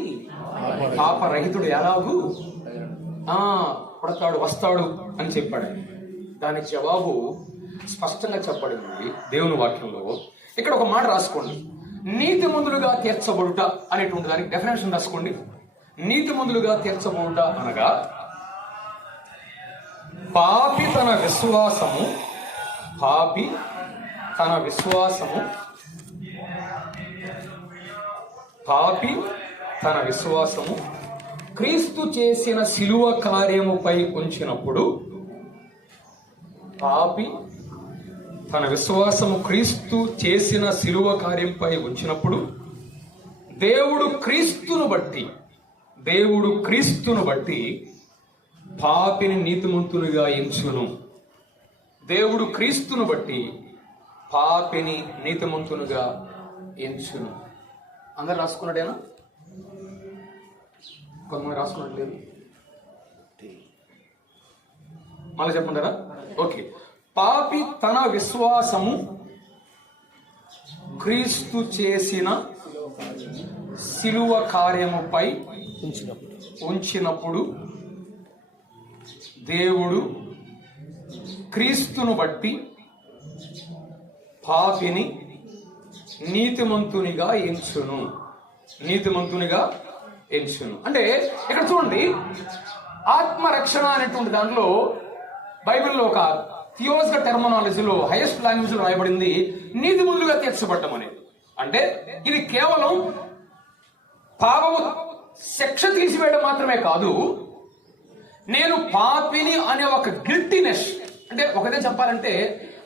పాపరహితుడు ఎలాగూ పుడతాడు, వస్తాడు అని చెప్పాడు. దానికి జవాబు స్పష్టంగా చెప్పబడింది దేవుని వాక్యంలో. ఇక్కడ ఒక మాట రాసుకోండి, నీతిమంతులుగా తీర్చబడుట అనేటువంటి దానికి డెఫినేషన్ రాసుకోండి. నీతిమంతులుగా తీర్చబడుట అనగా పాపి తన విశ్వాసము క్రీస్తు చేసిన శిలువ కార్యముపై ఉంచినప్పుడు, పాపి తన విశ్వాసము క్రీస్తు చేసిన శిలువ కార్యంపై ఉంచినప్పుడు దేవుడు క్రీస్తును బట్టి పాపిని నీతిమంతునిగా ఎంచును. దేవుడు క్రీస్తును బట్టి పాపిని నీతిమంతునిగా ఎంచును. అందరు రాసుకున్నాడేనా? కొంతమంది రాసుకున్నట్లేదు. మళ్ళీ చెప్పంటారా? ఓకే. పాపి తన విశ్వాసము క్రీస్తు చేసిన శిలువ కార్యముపై ఉంచినప్పుడు దేవుడు క్రీస్తును బట్టి పాపిని నీతిమంతునిగా ఎంచును. నీతిమంతునిగా ఎంచును అంటే ఇక్కడ చూడండి, ఆత్మరక్షణ అనేటువంటి దాంట్లో బైబిల్లో ఒక థియోలాజికల్ టెర్మినాలజీలో హైయెస్ట్ లాంగ్వేజ్ లో రాయబడింది నీతిమంతులుగా తీర్చబడ్డం అనేది. అంటే ఇది కేవలం పాపము శిక్ష తీసివేయడం మాత్రమే కాదు, నేను పాపిని అనే ఒక గిల్టీనెస్, అంటే ఒకటే చెప్పాలంటే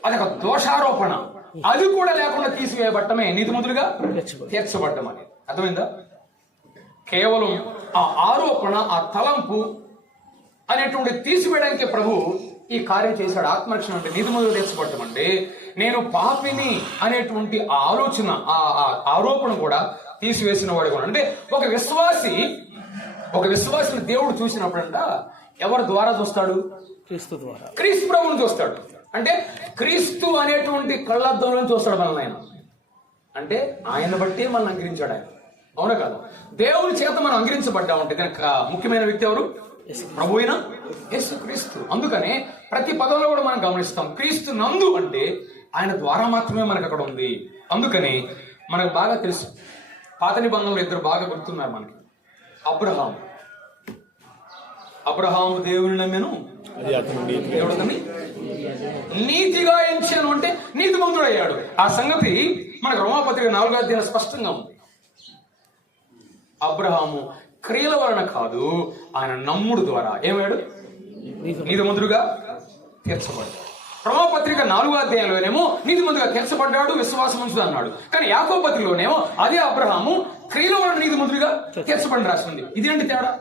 అదొక దోషారోపణ, అది కూడా లేకుండా తీసివేయబట్టమే నీతిమంతులుగా తీర్చబడ్డం అనేది. అర్థమైందా? కేవలం ఆ ఆరోపణ, ఆ తలంపు అనేటువంటి తీసివేయడానికి ప్రభు ఈ కార్యం చేశాడు. ఆత్మరక్షణ అంటే నీతిమంతులుగా తీర్చబడ్డం అంటే నేను పాపిని అనేటువంటి ఆ ఆలోచన, ఆ ఆరోపణ కూడా తీసివేసిన వాడు కూడా. అంటే ఒక విశ్వాసిని దేవుడు చూసినప్పుడంట ఎవరి ద్వారా చూస్తాడు? క్రీస్తు ద్వారా, క్రీస్తు ప్రభువుని చూస్తాడు. అంటే క్రీస్తు అనేటువంటి కళ్ళద్దంలో చూస్తాడు మనల్ని ఆయన. అంటే ఆయన బట్టి మనల్ని అంగరించాడు ఆయన. అవునా కాదు? దేవుని చేత మనం అంగరించబడ్డా ఉంటే దానికి ముఖ్యమైన వ్యక్తి ఎవరు? ప్రభు అయిన యేసు క్రీస్తు. అందుకనే ప్రతి పదంలో కూడా మనం గమనిస్తాం క్రీస్తు నందు అంటే ఆయన ద్వారా మాత్రమే మనకు అక్కడ ఉంది. అందుకని మనకు బాగా తెలుసు, పాత నిబంధనలు ఇద్దరు బాగా గుర్తున్నారు మనకి. అబ్రహాము దేవుని నమ్మెను, దేవుడు నీతిగా ఎంచాను అంటే నీతిమంతుడు అయ్యాడు. ఆ సంగతి మనకు రోమాపత్రిక 4వ అధ్యాయం స్పష్టంగా ఉంది. అబ్రహాము క్రియల వలన కాదు, ఆయన నమ్ముడు ద్వారా ఏమయ్యాడు? నీతిమంతుడుగా తీర్చబడ్డాడు. రోమాపత్రిక 4వ అధ్యాయంలోనేమో నీతిమంతుడుగా తీర్చబడ్డాడు, విశ్వాసం ఉంచుడు అన్నాడు. కానీ యాకోబు పత్రికలోనేమో అదే అబ్రహాము క్రియల వలన నీతిమంతుడుగా తీర్చబడి రాసింది. ఇదేంటి తేడా?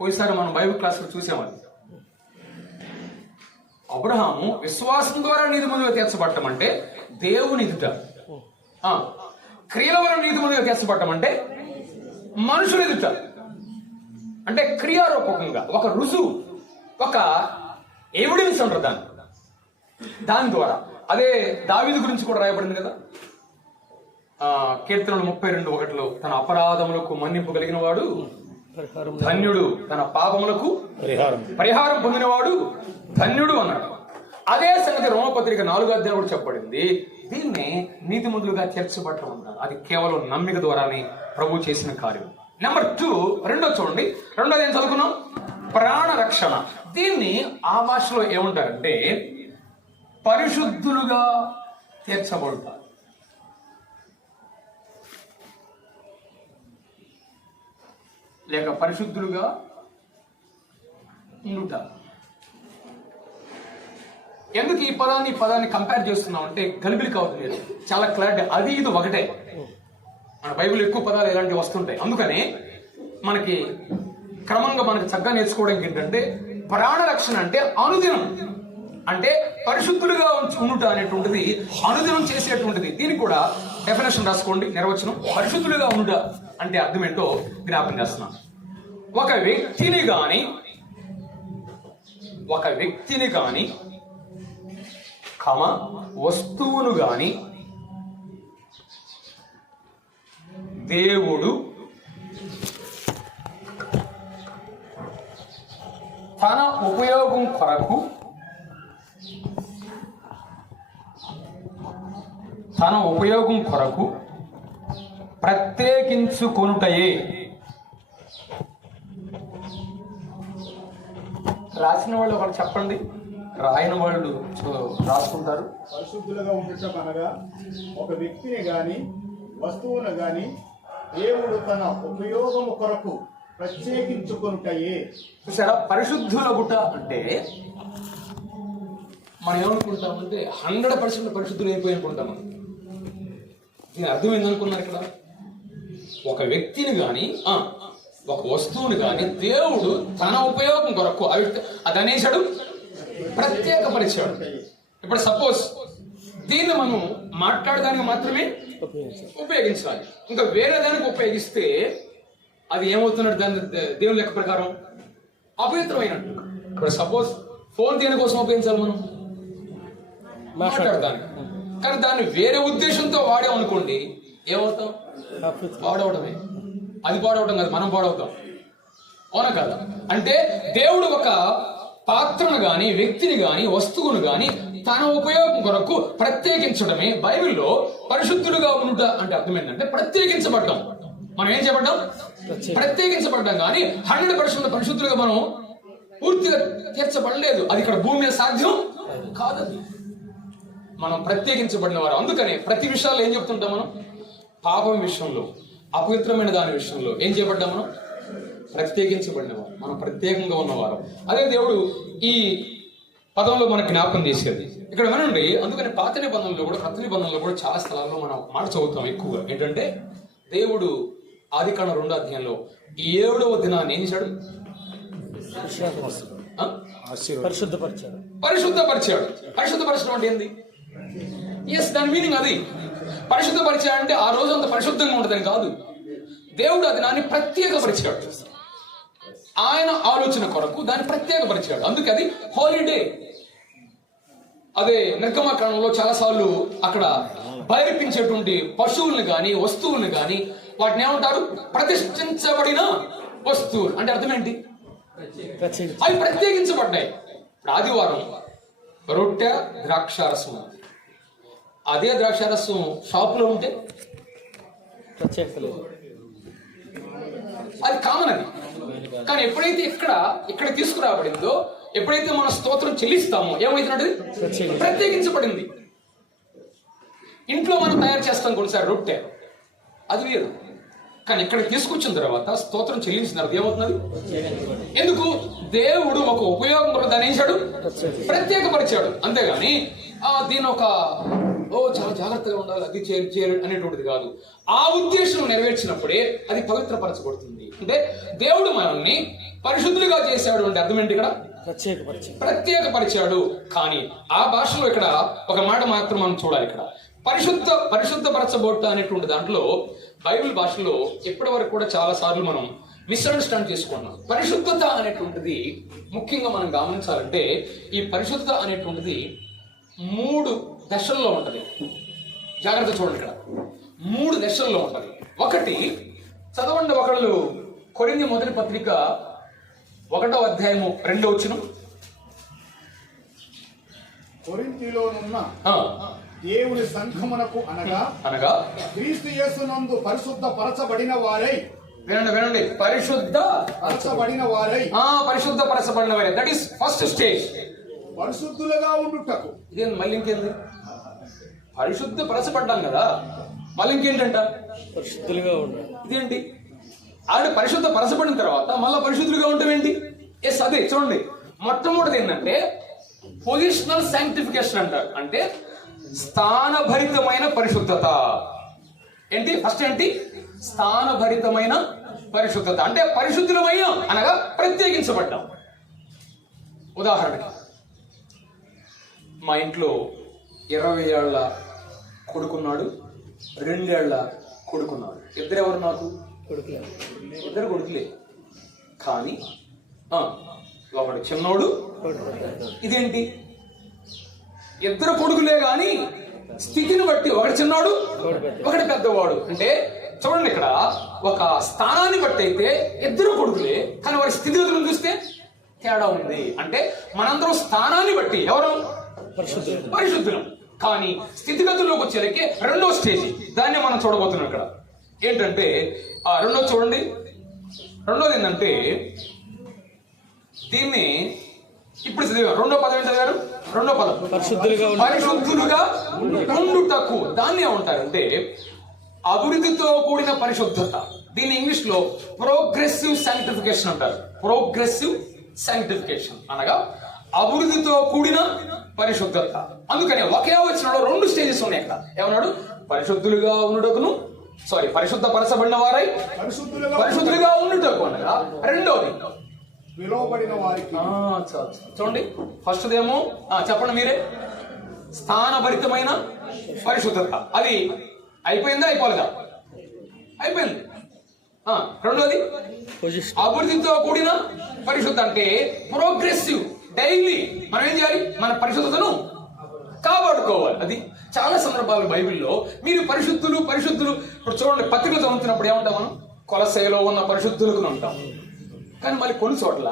పోయిసారి మనం బైబిల్ క్లాస్ లో చూసామని. అబ్రహాము విశ్వాసం ద్వారా నీతిమంతులుగా తీర్చబడటం అంటే దేవుని ఎదుట, క్రియల వలన నీతిమంతులుగా తీర్చబడటం అంటే మనుషుల ఎదుట, అంటే క్రియారూపకంగా ఒక రుజువు, ఒక ఎవిడెన్స్ అంటారు దాని ద్వారా. అదే దావీదు గురించి కూడా రాయబడింది కదా, కీర్తనలు 32:1 తన అపరాధములకు మన్నింపు కలిగిన వాడు ధన్యుడు, తన పాపములకు పరిహారం పొందినవాడు ధన్యుడు అన్నాడు. అదే సంగతి రోమపత్రిక 4వ అధ్యాయం కూడా చెప్పబడింది. దీన్ని నీతిమంతులుగా చేర్చబట్టడం అంటారు. అది కేవలం నమ్మిక ద్వారానే ప్రభు చేసిన కార్యం. నెంబర్ 2, రెండో చూడండి. రెండోది ఏం చదువుకున్నాం? ప్రాణ రక్షణ. దీన్ని ఆ భాషలో ఏమంటారంటే పరిశుద్ధులుగా తీర్చబడతారు. లేక పరిశుద్ధులుగా ఉండుట. ఎందుకు ఈ పదాన్ని కంపేర్ చేస్తున్నాం అంటే గలిబిలి కావుతుంది, చాలా క్లారిటీ. అది ఇది ఒకటే. మన బైబిల్ ఎక్కువ పదాలు ఇలాంటివి వస్తుంటాయి. అందుకని మనకి క్రమంగా మనకి చక్కగా నేర్చుకోవడానికి ఏంటంటే ప్రాణ రక్షణ అంటే అనుదినం, అంటే పరిశుద్ధులుగా ఉండుట అనేటువంటిది అనుదినం చేసేటువంటిది. దీనికి కూడా డెఫినేషన్ రాసుకోండి, నిర్వచనం. పరిశుద్ధులుగా ఉండుట అంటే అర్థం ఏంటో జ్ఞాపకం చేస్తున్నాం. ఒక వ్యక్తిని గాని వస్తువును గాని దేవుడు తన ఉపయోగం కొరకు ప్రత్యేకించుకొనుటయే. రాసిన వాళ్ళు ఒకరు చెప్పండి, రాయని వాళ్ళు రాసుకుంటారు. పరిశుద్ధులుగా ఉండటం అనగా ఒక వ్యక్తిని గాని వస్తువును గాని దేవుడు తన ఉపయోగము కొరకు ప్రత్యేకించుకొనుటయే. చూసారా? పరిశుద్ధులగుట అంటే మనం ఏమనుకుంటామంటే 100% పరిశుద్ధులు అయిపోయి అనుకుంటాం. దీని అర్థం ఏందనుకున్నారు ఇక్కడ? ఒక వ్యక్తిని గాని ఒక వస్తువుని గాని దేవుడు తన ఉపయోగం కొరకు అది అనేసాడు, ప్రత్యేకపరిచాడు. ఇప్పుడు సపోజ్ దీన్ని మనం మాట్లాడడానికి మాత్రమే ఉపయోగించాలి. ఇంకా వేరే దానికి ఉపయోగిస్తే అది ఏమవుతున్నట్టు? దాని దేవుని లెక్క ప్రకారం అపవిత్రమైనట్టు. ఇప్పుడు సపోజ్ ఫోన్ దేనికోసం ఉపయోగించాలి? మనం మాట్లాడడానికి. కానీ దాన్ని వేరే ఉద్దేశంతో వాడామనుకోండి, ఏమవుతాం? పాడవడమే. అది పాడవడం కాదు, మనం పాడవుతాం. అవునా కదా? అంటే దేవుడు ఒక పాత్రను గాని, వ్యక్తిని గాని, వస్తువును గాని తన ఉపయోగం కొరకు ప్రత్యేకించడమే బైబిల్లో పరిశుద్ధులుగా ఉండుట అంటే అర్థం ఏంటంటే ప్రత్యేకించబడ్డాం. మనం ఏం చేయబడ్డాం? ప్రత్యేకించబడ్డాం. కానీ 100% పరిశుద్ధులుగా మనం పూర్తిగా తీర్చబడలేదు. అది ఇక్కడ భూమి మీద సాధ్యం కాదు. మనం ప్రత్యేకించబడిన వారు. అందుకనే ప్రతి విషయాల్లో ఏం చెప్తుంటాం మనం? పాపం విషయంలో, అపవిత్రమైన దాని విషయంలో ఏం చేయబడ్డాం? మనం ప్రత్యేకించబడినవారు, మనం ప్రత్యేకంగా ఉన్నవారు. అదే దేవుడు ఈ పదంలో మనకు జ్ఞాపకం చేసేది ఇక్కడ వినండి. అందుకని పాత నిబంధనలో కూడా, కొత్త నిబంధనలో కూడా చాలా స్థలాల్లో మనం ఒక మాట చదువుతాం ఎక్కువగా. ఏంటంటే దేవుడు ఆదికాండం 2వ అధ్యాయంలో 7వ దినాన్ని ఏం చేశాడు? పరిశుద్ధపరిచాడు. పరిశుద్ధపరచడం అంటే ఏంది? ఎస్, దాని మీనింగ్ అది. పరిశుద్ధపరిచాడంటే ఆ రోజు అంత పరిశుద్ధంగా ఉండదని కాదు. దేవుడు అది దాన్ని ప్రత్యేకపరిచాడు. ఆయన ఆలోచన కొరకు దాన్ని ప్రత్యేకపరిచాడు. అందుకే అది హాలిడే. అదే నిర్గమకాండంలో చాలాసార్లు అక్కడ బయలుపించేటువంటి పశువుల్ని గాని, వస్తువుల్ని గాని వాటిని ఏమంటారు? ప్రతిష్ఠించబడిన వస్తువులు. అంటే అర్థం ఏంటి? అవి ప్రత్యేకించబడ్డాయి. ఇప్పుడు ఆదివారం రొట్టె, ద్రాక్షారసం. అదే ద్రాక్షారసం షాపులో ఉంటే అది కామన్. అది కానీ ఎప్పుడైతే ఇక్కడ తీసుకురాబడిందో, ఎప్పుడైతే మన స్తోత్రం చెల్లిస్తామో ఏమైతున్నది? ప్రత్యేకించబడింది. ఇంట్లో మనం తయారు చేస్తాం కొన్నిసారి రొట్టె, అది వేరు. కానీ ఇక్కడ తీసుకొచ్చిన తర్వాత స్తోత్రం చెల్లించిన తర్వాత ఏమవుతున్నది? ఎందుకు? దేవుడు ఒక ఉపయోగం కొరకు దాన్ని వేసాడు, ప్రత్యేకపరిచాడు. అంతేగాని దీని ఒక చాలా జాగ్రత్తగా ఉండాలి, అది చేయాలి అనేటువంటిది కాదు. ఆ ఉద్దేశం నెరవేర్చినప్పుడే అది పవిత్రపరచబడుతుంది. అంటే దేవుడు మనల్ని పరిశుద్ధులుగా చేశాడు అంటే అర్థం ఏంటి? ఇక్కడ ప్రత్యేకపరిచాడు. కానీ ఆ భాషలో ఇక్కడ ఒక మాట మాత్రం మనం చూడాలి. ఇక్కడ పరిశుద్ధపరచబోట అనేటువంటి దాంట్లో బైబిల్ భాషలో ఇప్పటి వరకు కూడా చాలా సార్లు మనం మిస్అండర్స్టాండ్ చేసుకున్నాం. పరిశుద్ధత అనేటువంటిది ముఖ్యంగా మనం గమనించాలంటే ఈ పరిశుద్ధత అనేటువంటిది 3 దశల్లో ఉంటది. జాగ్రత్త చూడండి. ఇక్కడ 3 దశల్లో ఉంటది. ఒకటి చదవండి. ఒకళ్ళు కొరింథీ మొదటి పత్రిక 1వ అధ్యాయము 2వ వచనం. కొరింథీలోనున్న దేవుని సంఘమునకు అనగా క్రీస్తు యేసునందు పరిశుద్ధ పరచబడిన వారై. వినండి. పరిశుద్ధపరచబడిన వారై. That is first stage. పరిశుద్ధులుగా ఉండుటకు. ఇదేంటి? మళ్ళీ ఇంకేంది? పరిశుద్ధపరచబడ్డాం కదా, మళ్ళీ ఇంకేంటంట? పరిశుద్ధులుగా ఉండాలి. ఇదేంటి? ఆవిడ పరిశుద్ధపరచబడిన తర్వాత మళ్ళీ పరిశుద్ధులుగా ఉండటం ఏంటి? ఎస్, అదే చూడండి. మొట్టమొదటిది ఏంటంటే పొజిషనల్ శాంక్టిఫికేషన్ అంటారు. అంటే స్థానభరితమైన పరిశుద్ధత. ఏంటి? ఫస్ట్ ఏంటి? స్థానభరితమైన పరిశుద్ధత. అంటే పరిశుద్ధులమైన అనగా ప్రత్యేకించబడ్డాం. ఉదాహరణకి మా ఇంట్లో 20 ఏళ్ల కొడుకున్నాడు, 2 ఏళ్ల కొడుకున్నాడు. ఇద్దరెవరు నాకు? ఇద్దరు కొడుకులే. కానీ ఒకడు చిన్నోడు. ఇదేంటి? ఇద్దరు కొడుకులే గాని స్థితిని బట్టి ఒకటి చిన్నాడు, ఒకటి పెద్దవాడు. అంటే చూడండి, ఇక్కడ ఒక స్థానాన్ని బట్టి అయితే ఇద్దరు కొడుకులే, కానీ వారి స్థితిగతులను చూస్తే తేడా ఉంది. అంటే మనందరం స్థానాన్ని బట్టి ఎవరు? పరిశుద్ధులం. కానీ స్థితిగతుల్లోకి వచ్చేసరికి 2వ స్టేజ్, దాన్ని మనం చూడబోతున్నాం. ఇక్కడ ఏంటంటే రెండోది చూడండి. రెండోది ఏంటంటే దీన్ని ఇప్పుడు చదివారు. 2వ పదం చదివారు. 2వ పదం పరిశుద్ధులుగా ఉండుటకు. దాన్ని ఏమంటారంటే అభివృద్ధితో కూడిన పరిశుద్ధత. దీన్ని ఇంగ్లీష్ లో ప్రోగ్రెసివ్ శాంక్టిఫికేషన్ అంటారు. ప్రోగ్రెసివ్ శాంక్టిఫికేషన్ అనగా అభివృద్ధితో కూడిన పరిశుద్ధత. అందుకని ఒకే వచనంలో 2 స్టేజెస్ ఉన్నాయి. ఇక్కడ ఏమన్నాడు? పరిశుద్ధులుగా ఉండుటకును, పరిశుద్ధపరచబడిన వారై పరిశుద్ధులుగా ఉండుటకు అనగా. రెండోది పిలువబడిన వారికి. చూడండి, ఫస్ట్ ఏమో చెప్పండి మీరే. స్థానభరితమైన పరిశుద్ధత. అది అయిపోయిందా? అయిపోలేదా? అయిపోయింది. రెండోది అభివృద్ధితో కూడిన పరిశుద్ధ. అంటే ప్రోగ్రెసివ్. డైలీ మనం ఏం చేయాలి? మన పరిశుద్ధతను కాపాడుకోవాలి. అది చాలా సందర్భాలు బైబిల్లో మీరు పరిశుద్ధులు. ఇప్పుడు చూడండి, పత్రికలు చదువుతున్నప్పుడు ఏమంటాం మనం? కొలస్సీలో ఉన్న పరిశుద్ధులకు ఉంటాం. కానీ మళ్ళీ కొన్ని చోట్ల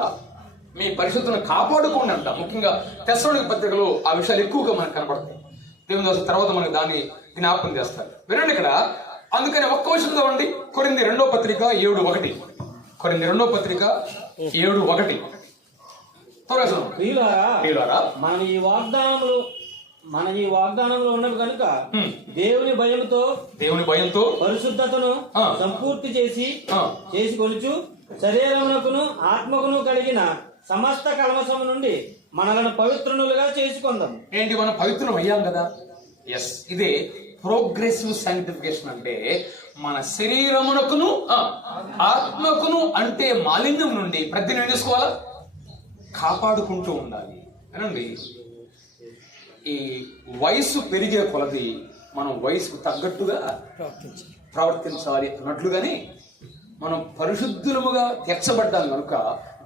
మీ పరిశుద్ధులను కాపాడుకోండి అంట. ముఖ్యంగా తెస్సలోనిక పత్రికలో ఆ విషయాలు ఎక్కువగా మనకు కనబడతాయి. దేవుని దోష తర్వాత మనకు దాన్ని జ్ఞాపకం చేస్తారు. వినండి ఇక్కడ. అందుకని ఒక్క విషయం చదవండి. కొరింథీ 2వ పత్రిక 7:1. కొరింథీ 2వ పత్రిక 7:1. ప్రియులారా, మనం ఈ వాగ్దానంలో ఉన్నవి కనుక దేవుని భయంతో పరిశుద్ధతను సంపూర్తి చేసుకొనుచు శరీరమునకును ఆత్మకును కలిగిన సమస్త కల్మషము నుండి మనలను పవిత్రులుగా చేసుకుందాం. ఏంటి, మనం పవిత్రం అయ్యాం కదా. ఎస్, ఇదే ప్రోగ్రెసివ్ సైంటిఫికేషన్. అంటే మన శరీరమునకును ఆత్మకును అంటే మాలిన్యం నుండి ప్రతిని ఏం చేసుకోవాలా, కాపాడుకుంటూ ఉండాలి. అనండి, ఈ వయసు పెరిగే కొలది మనం వయసుకు తగ్గట్టుగా ప్రవర్తించాలి అన్నట్లుగానే మనం పరిశుద్ధులుగా తీర్చబడ్డాం కనుక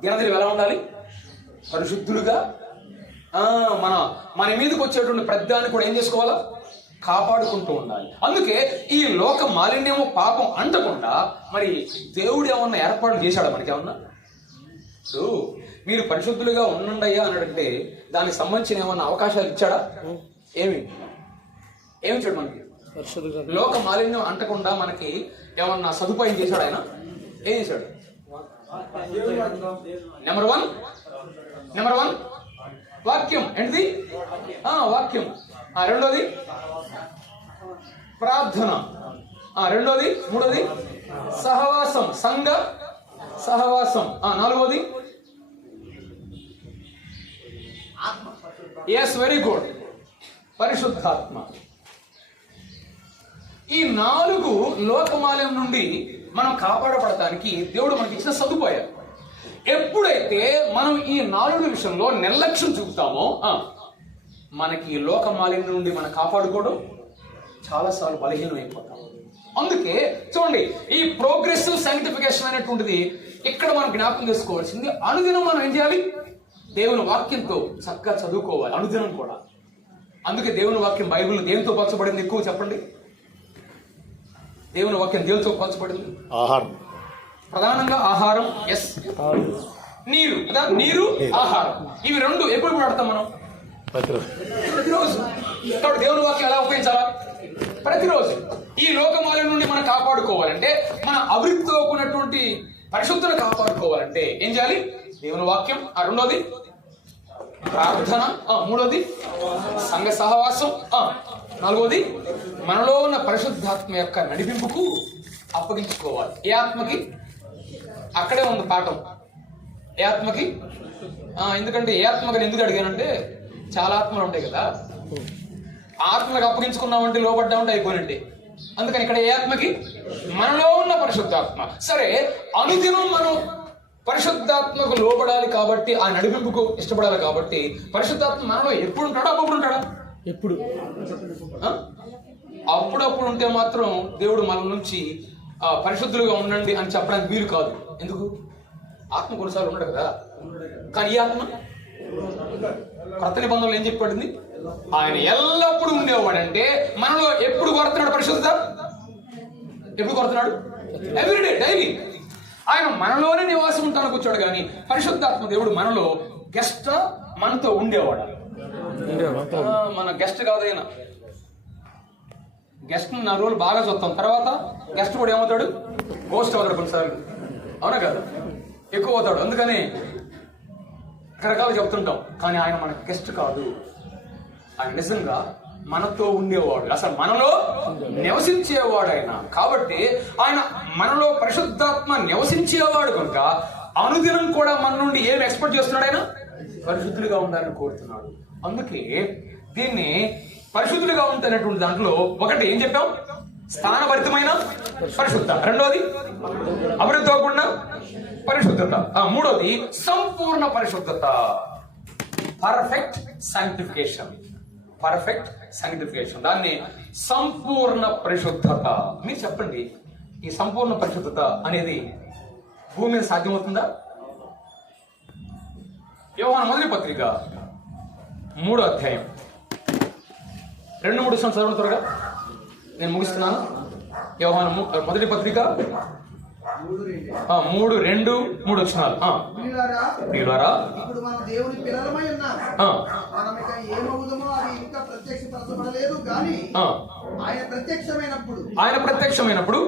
దినదిన ఎలా ఉండాలి, పరిశుద్ధులుగా మన మీదకి వచ్చేటువంటి ప్రతిదాన్ని కూడా ఏం చేసుకోవాలా, కాపాడుకుంటూ ఉండాలి. అందుకే ఈ లోక మాలిన్యము పాపం అంటకుండా మరి దేవుడు ఏమన్నా ఏర్పాట్లు చేశాడా మనకేమన్నా? సో మీరు పరిశుద్ధులుగా ఉండండియ్యా అన్నాడంటే దానికి సంబంధించిన ఏమన్నా అవకాశాలు ఇచ్చాడా? ఏమి ఇచ్చాడు మనకి? లోక మాలిన్యం అంటకుండా మనకి ఏమన్నా సదుపాయం చేశాడు ఆయన? ఏం చేశాడు? నెంబర్ వన్ వాక్యం. ఏంటిది? వాక్యం. రెండోది ప్రార్థన. రెండోది, మూడోది సహవాసం, సంఘ సహవాసం. నాలుగోది, ఎస్, వెరీ గుడ్, పరిశుద్ధాత్మ. ఈ 4 లోకమాలయం నుండి మనం కాపాడబడటానికి దేవుడు మనకి ఇచ్చిన సదుపాయాలు. ఎప్పుడైతే మనం ఈ 4 విషయంలో నిర్లక్ష్యం చూపుతామో మనకి లోకమాలయం నుండి మనం కాపాడుకోవడం చాలాసార్లు బలహీనం అయిపోతాం. అందుకే చూడండి, ఈ ప్రోగ్రెసివ్ సైంటిఫికేషన్ అనేటువంటిది ఇక్కడ మనం జ్ఞాపకం చేసుకోవాల్సింది. అనుదినం మనం ఏం చేయాలి? దేవుని వాక్యంతో చక్కగా చదువుకోవాలి, అనుదినం కూడా. అందుకే దేవుని వాక్యం బైబిల్ దేనితో పోల్చబడింది? ఎక్కువ చెప్పండి. దేవుని వాక్యం దేవునితో పోల్చబడింది ఆహారం, ప్రధానంగా ఆహారం. ఎస్, నీరు కదా, నీరు, ఆహారం. ఇవి 2 ఎప్పుడు వాడతాం మనం? ప్రతిరోజు. కాబట్టి దేవుని వాక్యం ఎలా ఉపయోగించాలా? ప్రతిరోజు. ఈ లోకమాలయం నుండి మనం కాపాడుకోవాలంటే, మన అభివృద్ధితో కూడినటువంటి పరిశుద్ధులను కాపాడుకోవాలంటే ఏం చేయాలి? దేవుని వాక్యం. రెండోది ప్రార్థన. మూడోది సంఘ సహవాసం. నాలుగోది మనలో ఉన్న పరిశుద్ధాత్మ యొక్క నడిపింపుకు అప్పగించుకోవాలి. ఏ ఆత్మకి? అక్కడే ఉంది పాఠం. ఏ ఆత్మకి? ఎందుకంటే ఏ ఆత్మకి ఎందుకు అడిగానంటే, చాలా ఆత్మలు ఉంటాయి కదా, ఆత్మలకు అప్పగించుకున్నామంటే లోపడ్డామంటే అయిపోయినట్టే. అందుకని ఇక్కడ ఏ ఆత్మకి? మనలో ఉన్న పరిశుద్ధాత్మ. సరే, అనుదినం మనం పరిశుద్ధాత్మకు లోపడాలి కాబట్టి, ఆ నడిపింపుకు ఇష్టపడాలి కాబట్టి, పరిశుద్ధాత్మ మనలో ఎప్పుడు ఉంటాడా? అప్పుడు ఉంటాడా? ఎప్పుడు? అప్పుడప్పుడు ఉంటే మాత్రం దేవుడు మన నుంచి పరిశుద్ధులుగా ఉండండి అని చెప్పడానికి వీలు కాదు. ఎందుకు? ఆత్మ కొన్నిసార్లు ఉన్నాడు కదా. కానీ ఈ ఆత్మ కొత్త నిబంధనలు ఏం చెప్పబడింది? ఆయన ఎల్లప్పుడూ ఉండేవాడంటే మనలో ఎప్పుడు కొడుతున్నాడు పరిశుద్ధత? ఎప్పుడు కొడుతున్నాడు? Everyday, daily. ఆయన మనలోనే నివాసం ఉంటానికి వచ్చాడు. కానీ పరిశుద్ధాత్మ దేవుడు మనలో గెస్ట్, మనతో ఉండేవాడు. మన గెస్ట్ కాదైనా గెస్ట్ 4 రోజులు బాగా చూస్తాం, తర్వాత గెస్ట్ కూడా ఏమవుతాడు? గోస్ట్ అవుతాడు కొన్నిసార్లు. అవునా కదా? ఎక్కువ అవుతాడు. అందుకని రకరకాలు చెప్తుంటాం. కానీ ఆయన మన గెస్ట్ కాదు, ఆయన నిజంగా మనతో ఉండేవాడు, అసలు మనలో నివసించేవాడు ఆయన. కాబట్టి ఆయన మనలో పరిశుద్ధాత్మ నివసించేవాడు కనుక అనుదినం కూడా మన నుండి ఏం ఎక్స్పెక్ట్ చేస్తున్నాడు? ఆయన పరిశుద్ధులుగా ఉండాలని కోరుతున్నాడు. అందుకే దీన్ని పరిశుద్ధులుగా ఉంటున్నటువంటి దాంట్లో ఒకటి ఏం చెప్పాం? స్థానభరితమైన పరిశుద్ధత. రెండోది అభివృద్ధి అవ్వకుండా పరిశుద్ధత. మూడోది సంపూర్ణ పరిశుద్ధత, పర్ఫెక్ట్ సాంక్టిఫికేషన్. పర్ఫెక్ట్ సాంక్టిఫికేషన్, దాన్ని సంపూర్ణ పరిశుద్ధత. మీరు చెప్పండి, ఈ సంపూర్ణ పరిశుద్ధత అనేది భూమి మీద సాధ్యమవుతుందా? యోహాను మొదటి పత్రిక 3వ అధ్యాయం 2-3 చదవడం త్వరగా, నేను ముగిస్తున్నాను. యోహాను మొదటి పత్రిక 3, 2, 3 వచనాలు. ప్రియులారా, ప్రియులారా, ఇప్పుడు మనం దేవుని పిల్లలమై ఉన్నాం. ఆ, మనం ఇక ఏమవుదామో అది ఇంకా ప్రత్యక్షపరచబడలేదు కానీ ఆ, ఆయన ప్రత్యక్షమైనప్పుడు ఆయన ప్రత్యక్షమైనప్పుడు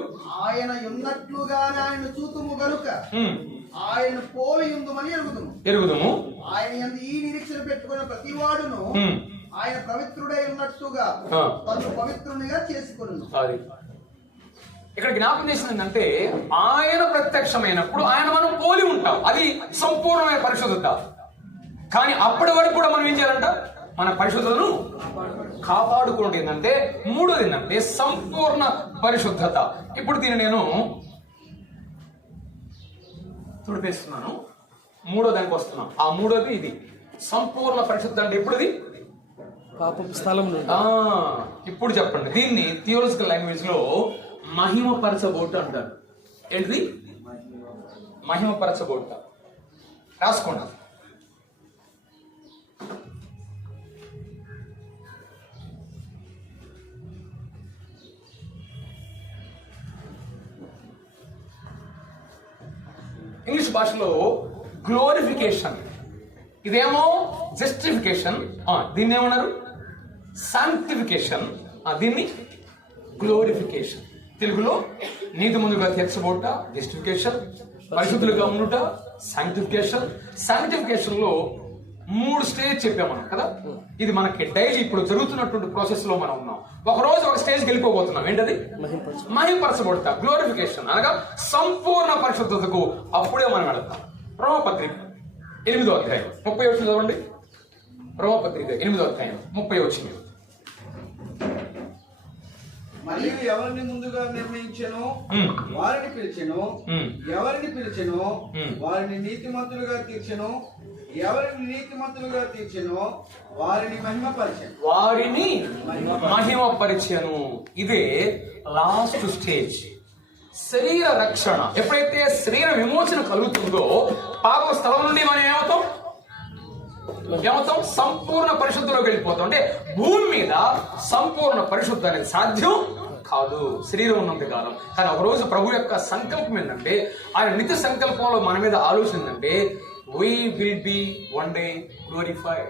ఆయన ఉన్నట్లుగానే ఆయన చూతుము గనుక ఉమ్, ఆయన పోలి ఉందమని ఎరుగుదుము. ఎరుగుదుము. ఆయన యందు ఈ నిరీక్షణ పెట్టుకున్న ప్రతివాడును ఉమ్, ఆయన పవిత్రుడై ఉన్నట్టుగా ఆ. తను పవిత్రునిగా చేసుకొనును. అది ఇక్కడ జ్ఞాపకం చేసింది ఏంటంటే ఆయన ప్రత్యక్షమైనప్పుడు ఆయన మనం పోలి ఉంటాం. అది సంపూర్ణమైన పరిశుద్ధత. కానీ అప్పటి వరకు కూడా మనం ఏం చేయాలంట? మన పరిశుద్ధతను కాపాడుకోండి. ఏంటంటే మూడోది ఏంటంటే సంపూర్ణ పరిశుద్ధత. ఇప్పుడు దీన్ని నేను తుడిపేస్తున్నాను. మూడో దానికి వస్తున్నాం. ఆ మూడోది ఇది సంపూర్ణ పరిశుద్ధత. అంటే ఎప్పుడుది? పాపం స్థలం నుండి. ఇప్పుడు చెప్పండి. దీన్ని థియోలాజికల్ లాంగ్వేజ్ లో మహిమపరచబోట అంటారు. ఏంటిది? మహిమపరచబోట. రాసుకోండి. ఇంగ్లీష్ భాషలో గ్లోరిఫికేషన్, ఇదేమో జస్టిఫికేషన్, దీన్ని ఏమన్నారు? శాంక్టిఫికేషన్, దీన్ని గ్లోరిఫికేషన్. తెలుగులో నీతి ముందుగా తీర్చబోట జస్టిఫికేషన్, పరిశుద్ధులుగా ఉండుట శాంక్టిఫికేషన్. శాంక్టిఫికేషన్ లో 3 స్టేజ్ చెప్పాం మనం కదా. ఇది మనకి డైలీ ఇప్పుడు జరుగుతున్నటువంటి ప్రాసెస్ లో మనం ఉన్నాం. ఒక రోజు ఒక స్టేజ్కి వెళ్ళిపోబోతున్నాం. ఏంటది? మహింపరచబోట, గ్లోరిఫికేషన్, అనగా సంపూర్ణ పరిశుద్ధతకు అప్పుడే మనం వెళతాం. రోమపత్రిక 8వ అధ్యాయం 30 వచ్చింది చదవండి. రోమపత్రిక 8వ అధ్యాయం 30 వచ్చింది. మరియు ఎవరిని ముందుగా నిర్ణయించెనో వారిని పిలిచెను, ఎవరిని పిలిచెనో వారిని నీతిమంతులుగా తీర్చెను, ఎవరిని నీతిమంతులుగా తీర్చెనో వారిని మహిమపరిచెను. వారిని మహిమపరిచెను. ఇదే లాస్ట్ స్టేజ్. శరీర రక్షణ. ఎప్పుడైతే శరీర విమోచన కలుగుతుందో పాప స్థలం నుండి మనం ఏమవుతాం? సంపూర్ణ పరిశుద్ధిలోకి వెళ్ళిపోతాం. అంటే భూమి మీద సంపూర్ణ పరిశుద్ధి అనేది సాధ్యం కాదు శరీరం ఉన్నంత కాలం. కానీ ఒక రోజు ప్రభు యొక్క సంకల్పం ఏంటంటే, ఆయన నిత్య సంకల్పంలో మన మీద ఆలోచన ఏంటంటే, we will be one day glorified,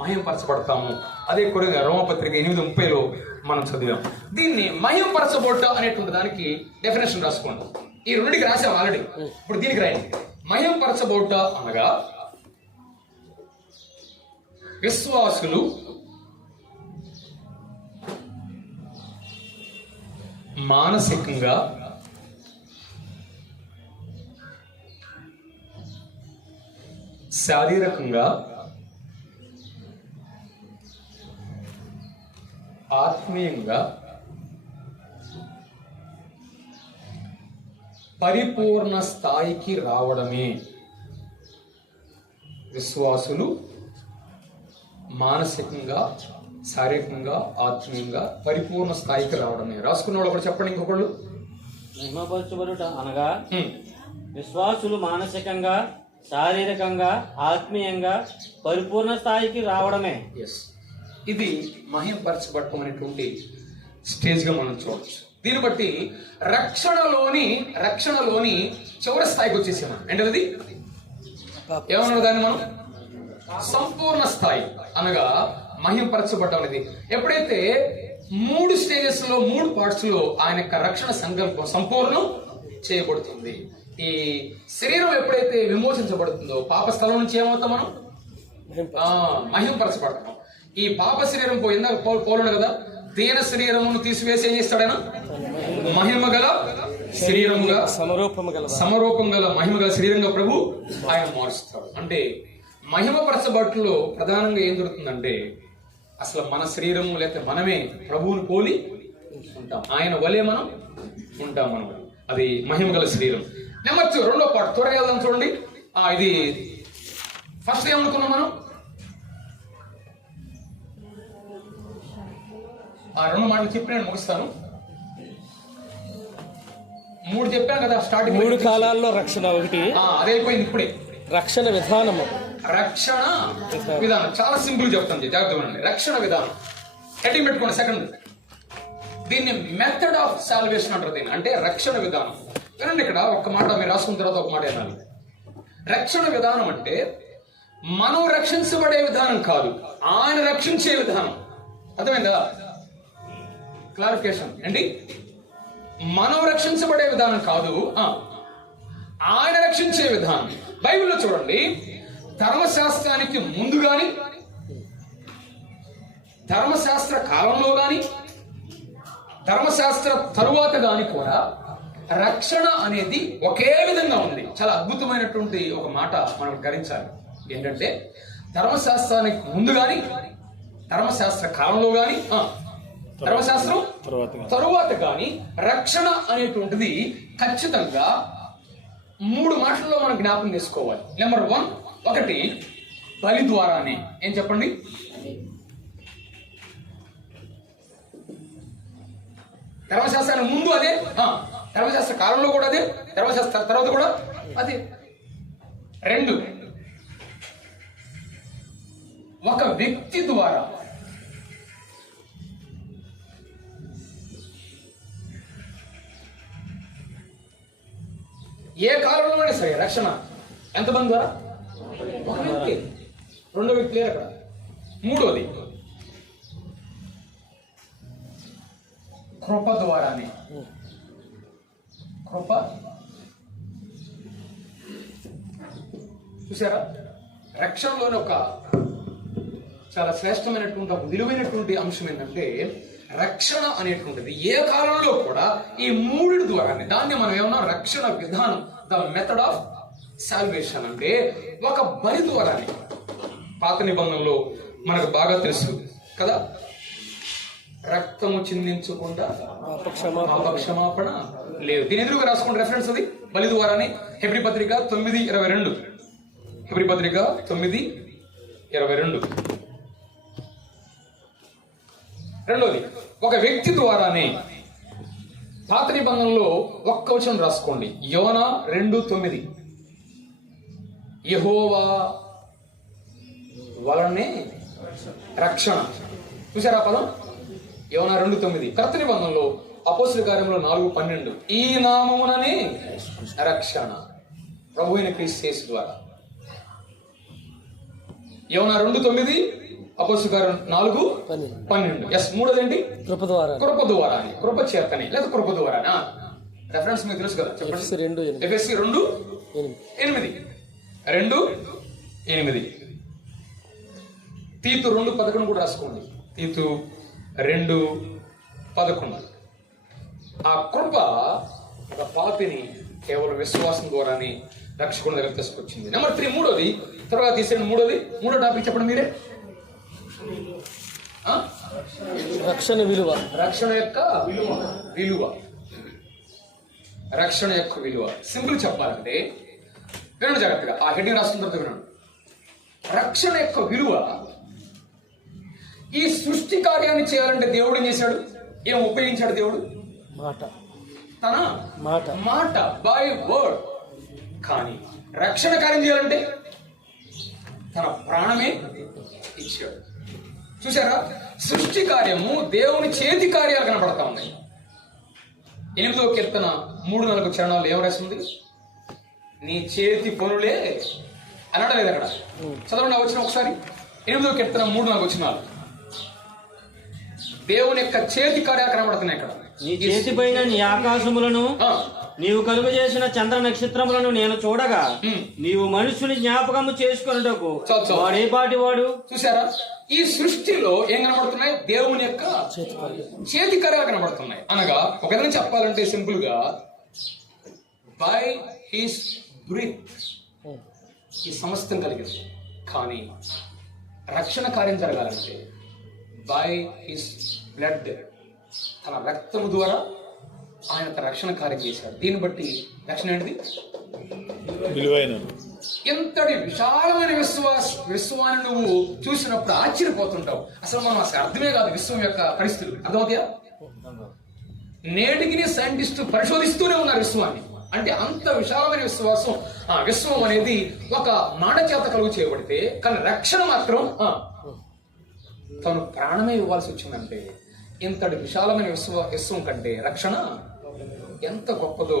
మహిమపరచబడతాము. అదే కొరగా రోమపత్రిక 8:30లో మనం చదివాం. దీన్ని మహిమపరచబోట అనేటువంటి దానికి డెఫినేషన్ రాసుకోండి. ఈ రెండుకి రాసాం ఆల్రెడీ. ఇప్పుడు దీనికి రాయండి. మహిమపరచబోట అనగా విశ్వాసులు మానసికంగా, శారీరకంగా, ఆత్మీయంగా పరిపూర్ణ స్థాయికి రావడమే. విశ్వాసులు మానసికంగా, శారీరకంగా, ఆత్మీయంగా పరిపూర్ణ స్థాయికి రావడమే. రాసుకున్న వాళ్ళు ఒకటి చెప్పండి. ఇంకొకళ్ళు. మహిమపరచబడుట అనగా విశ్వాసులు మానసికంగా, శారీరకంగా, ఆత్మీయంగా పరిపూర్ణ స్థాయికి రావడమే. ఇది మహిమపరచబడటం అనేటువంటి స్టేజ్ గా మనం చూడవచ్చు. దీన్ని బట్టి రక్షణలోని చివరి స్థాయికి వచ్చేసాం. ఏంటది? ఏమన్నా దాన్ని మనం సంపూర్ణ స్థాయి అనగా మహిమపరచబడటం అనేది ఎప్పుడైతే 3 స్టేజెస్ లో 3 పార్ట్స్ లో ఆయన యొక్క రక్షణ సంకల్పం సంపూర్ణం చేయబడుతుంది. ఈ శరీరం ఎప్పుడైతే విమోచించబడుతుందో పాప స్థలం నుంచి ఏమవుతాం మనం? మహిమపరచబడతాం. ఈ పాప శరీరం పోయిందా? పోలను కదా. దీన శరీరమును తీసివేసి ఏం చేస్తాడైనా? మహిమ గల శరీరముగా, సమరూపం గల మహిమ గల శరీరంగా ప్రభు ఆయన మారుస్తాడు. అంటే మహిమపరచబట్టులో ప్రధానంగా ఏం జరుగుతుందంటే, అసలు మన శరీరము లేకపోతే మనమే ప్రభువుని పోలి ఉంటాం. ఆయన వలే మనం ఉంటాం. మనం అది మహిమ గల శరీరం. నెంబర్ 2, 2వ పార్ట్ త్వరగా వెళ్దాం చూడండి. ఇది ఫస్ట్ ఏమనుకున్నాం మనం? 2 మాటలు చెప్పి నేను ముగిస్తాను. 3 చెప్పాను కదా స్టార్టింగ్. 3 కాలాల్లో రక్షణ ఒకటి. అదైపోయింది. ఇప్పుడే రక్షణ విధానము. రక్షణ విధానం చాలా సింపుల్ చెప్తాను, జాగ్రత్తగా. రక్షణ విధానం హెడ్డింగ్ పెట్టుకోండి. సెకండ్, దీన్ని మెథడ్ ఆఫ్ సాల్వేషన్ అంటారు. దీన్ని అంటే రక్షణ విధానం. వినండి, ఇక్కడ ఒక్క మాట మీరు రాసుకున్న తర్వాత ఒక మాట వినాలి. రక్షణ విధానం అంటే మనం రక్షించబడే విధానం కాదు, ఆయన రక్షించే విధానం. అర్థమైందా? క్లారిఫికేషన్ ఏంటి? మనం రక్షించబడే విధానం కాదు, ఆయన రక్షించే విధానం. బైబిల్లో చూడండి, ధర్మశాస్త్రానికి ముందు గాని, ధర్మశాస్త్ర కాలంలో గాని, ధర్మశాస్త్ర తరువాత గాని కూడా రక్షణ అనేది ఒకే విధంగా ఉంది. చాలా అద్భుతమైనటువంటి ఒక మాట మనం గ్రహించాలి. ఏంటంటే ధర్మశాస్త్రానికి ముందు గాని, ధర్మశాస్త్ర కాలంలో గాని, ధర్మశాస్త్రం తరువాత గాని రక్షణ అనేటువంటిది ఖచ్చితంగా 3 మాటల్లో మనం జ్ఞాపకం చేసుకోవాలి. నెంబర్ 1, ఒకటి బలి ద్వారానే. ఏం చెప్పండి? ధర్మశాస్త్రానికి ముందు అదే, ధర్మశాస్త్ర కాలంలో కూడా అదే, ధర్మశాస్త్ర తర్వాత కూడా అదే. 2, ఒక వ్యక్తి ద్వారా. ఏ కాలంలోనే సరే రక్షణ ఎంతమంది ద్వారా? ఒక వ్యక్తి. 2వ వ్యక్తి లేరు అక్కడ. 3వది కృప ద్వారానే. కృప. చూసారా? రక్షణలోని ఒక చాలా శ్రేష్టమైనటువంటి ఒక విలువైనటువంటి అంశం ఏంటంటే రక్షణ అనేటువంటిది ఏ కాలంలో కూడా ఈ 3 ద్వారానే. దాన్ని మనం ఏమన్నా రక్షణ విధానం, ద మెథడ్ ఆఫ్ సాల్వేషన్ అంటే ఒక బలి ద్వారానే. పాత నిబంధనలో మనకు బాగా తెలుసు కదా, రక్తము చిందించకుండా పాపక్షమాపణ లేదు. దీని ఎదురుగా రాసుకుంటే రెఫరెన్స్ అది బలి ద్వారానే. హెబ్రీ పత్రిక 9:22. హెబ్రీ పత్రిక 9:22. రెండోది ఒక వ్యక్తి ద్వారానే. పాత నిబంధనలో ఒక్క వచనం రాసుకోండి, యోనా 2:9. యెహోవా వలనే రక్షణ. చూసారా పదం? యోనా 2:9. క్రొత్త నిబంధనలో అపోస్తలుల కార్యములు 4:12. ఈ నామముననే రక్షణ, ప్రభు అయిన క్రీస్తు యేసు ద్వారా. యోనా 2:9, అపోస్తలుల కార్యం 4:12. ఎస్. 3వదేంటి? కృప ద్వారా. కృప ద్వారా, కృప చేతని లేదా కృప ద్వారా. రెఫరెన్స్ మీకు తెలుసు కదా, చెప్పండి. ఎఫెసీ 2:8. 2:8. తీతు 2:11 కూడా రాసుకోండి. తీతు 2:11. ఆ కృప ఒక పాపిని కేవలం విశ్వాసం ద్వారానే రక్షకుని దగ్గర తీసుకొచ్చింది. నెంబర్ 3, 3వది. తర్వాత తీసేయండి. 3వ టాపిక్ చెప్పండి మీరే. రక్షణ విలువ. రక్షణ యొక్క విలువ. రక్షణ యొక్క విలువ సింపుల్ చెప్పాలంటే వినండి జాగ్రత్తగా. ఆ హెడ్డింగ్ రాస్తున్న తర్వాత వినండి. రక్షణ యొక్క విలువ, ఈ సృష్టి కార్యాన్ని చేయాలంటే దేవుడు ఏం చేశాడు? ఏం ఉపయోగించాడు దేవుడు? మాట. తన మాట, బై వర్డ్. కానీ రక్షణ కార్యం చేయాలంటే తన ప్రాణమే ఇచ్చాడు. చూసారా? సృష్టి కార్యము దేవుని చేతి కార్యాలు కనపడతా ఉన్నాయి. 8వ కీర్తన 3-4 చరణాలు ఏం రాసింది? నీ చేతి పనులే అనడం లేదు అక్కడ. చదవండి వచ్చిన ఒకసారి. 8వ కీర్తన 3-4 వచనాలు. దేవుని యొక్క చేతి కార్యాలు కనబడుతున్నాయి అక్కడ. నీ చేతి పైన నీ ఆకాశములను, నీవు కలుగు చేసిన చంద్ర నక్షత్రములను నేను చూడగా, నీవు మనుషుని జ్ఞాపకము చేసుకొనుటకు వాడేపాటి వాడు. చూసారా? ఈ సృష్టిలో ఏం కనబడుతున్నాయి? దేవుని యొక్క చేతి కార్యాలు కనబడుతున్నాయి. అనగా ఒక విధంగా చెప్పాలంటే సింపుల్ గా, బై హిస్ బ్రీత్ ఈ సమస్తం కలిగింది. కానీ రక్షణ కార్యం జరగాలంటే బై హిస్ బ్లడ్, తన రక్తము ద్వారా ఆయన తన రక్షణ కార్యం చేశాడు. దీన్ని బట్టి రక్షణ ఏంటిది? విలువైన. ఎంతటి విశాలమైన విశ్వాన్ని నువ్వు చూసినప్పుడు ఆశ్చర్యపోతుంటావు. అసలు మనం అర్థమే కాదు విశ్వం యొక్క పరిస్థితులు. అర్థమవుతాయా? నేటికి సైంటిస్టు పరిశోధిస్తూనే ఉన్నారు విశ్వాన్ని. అంటే అంత విశాలమైన విశ్వం అనేది ఒక మాట చేత కలుగు చేయబడితే, కానీ రక్షణ మాత్రం తను ప్రాణమే ఇవ్వాల్సి వచ్చిందంటే, ఇంతటి విశాలమైన విశ్వం కంటే రక్షణ ఎంత గొప్పదో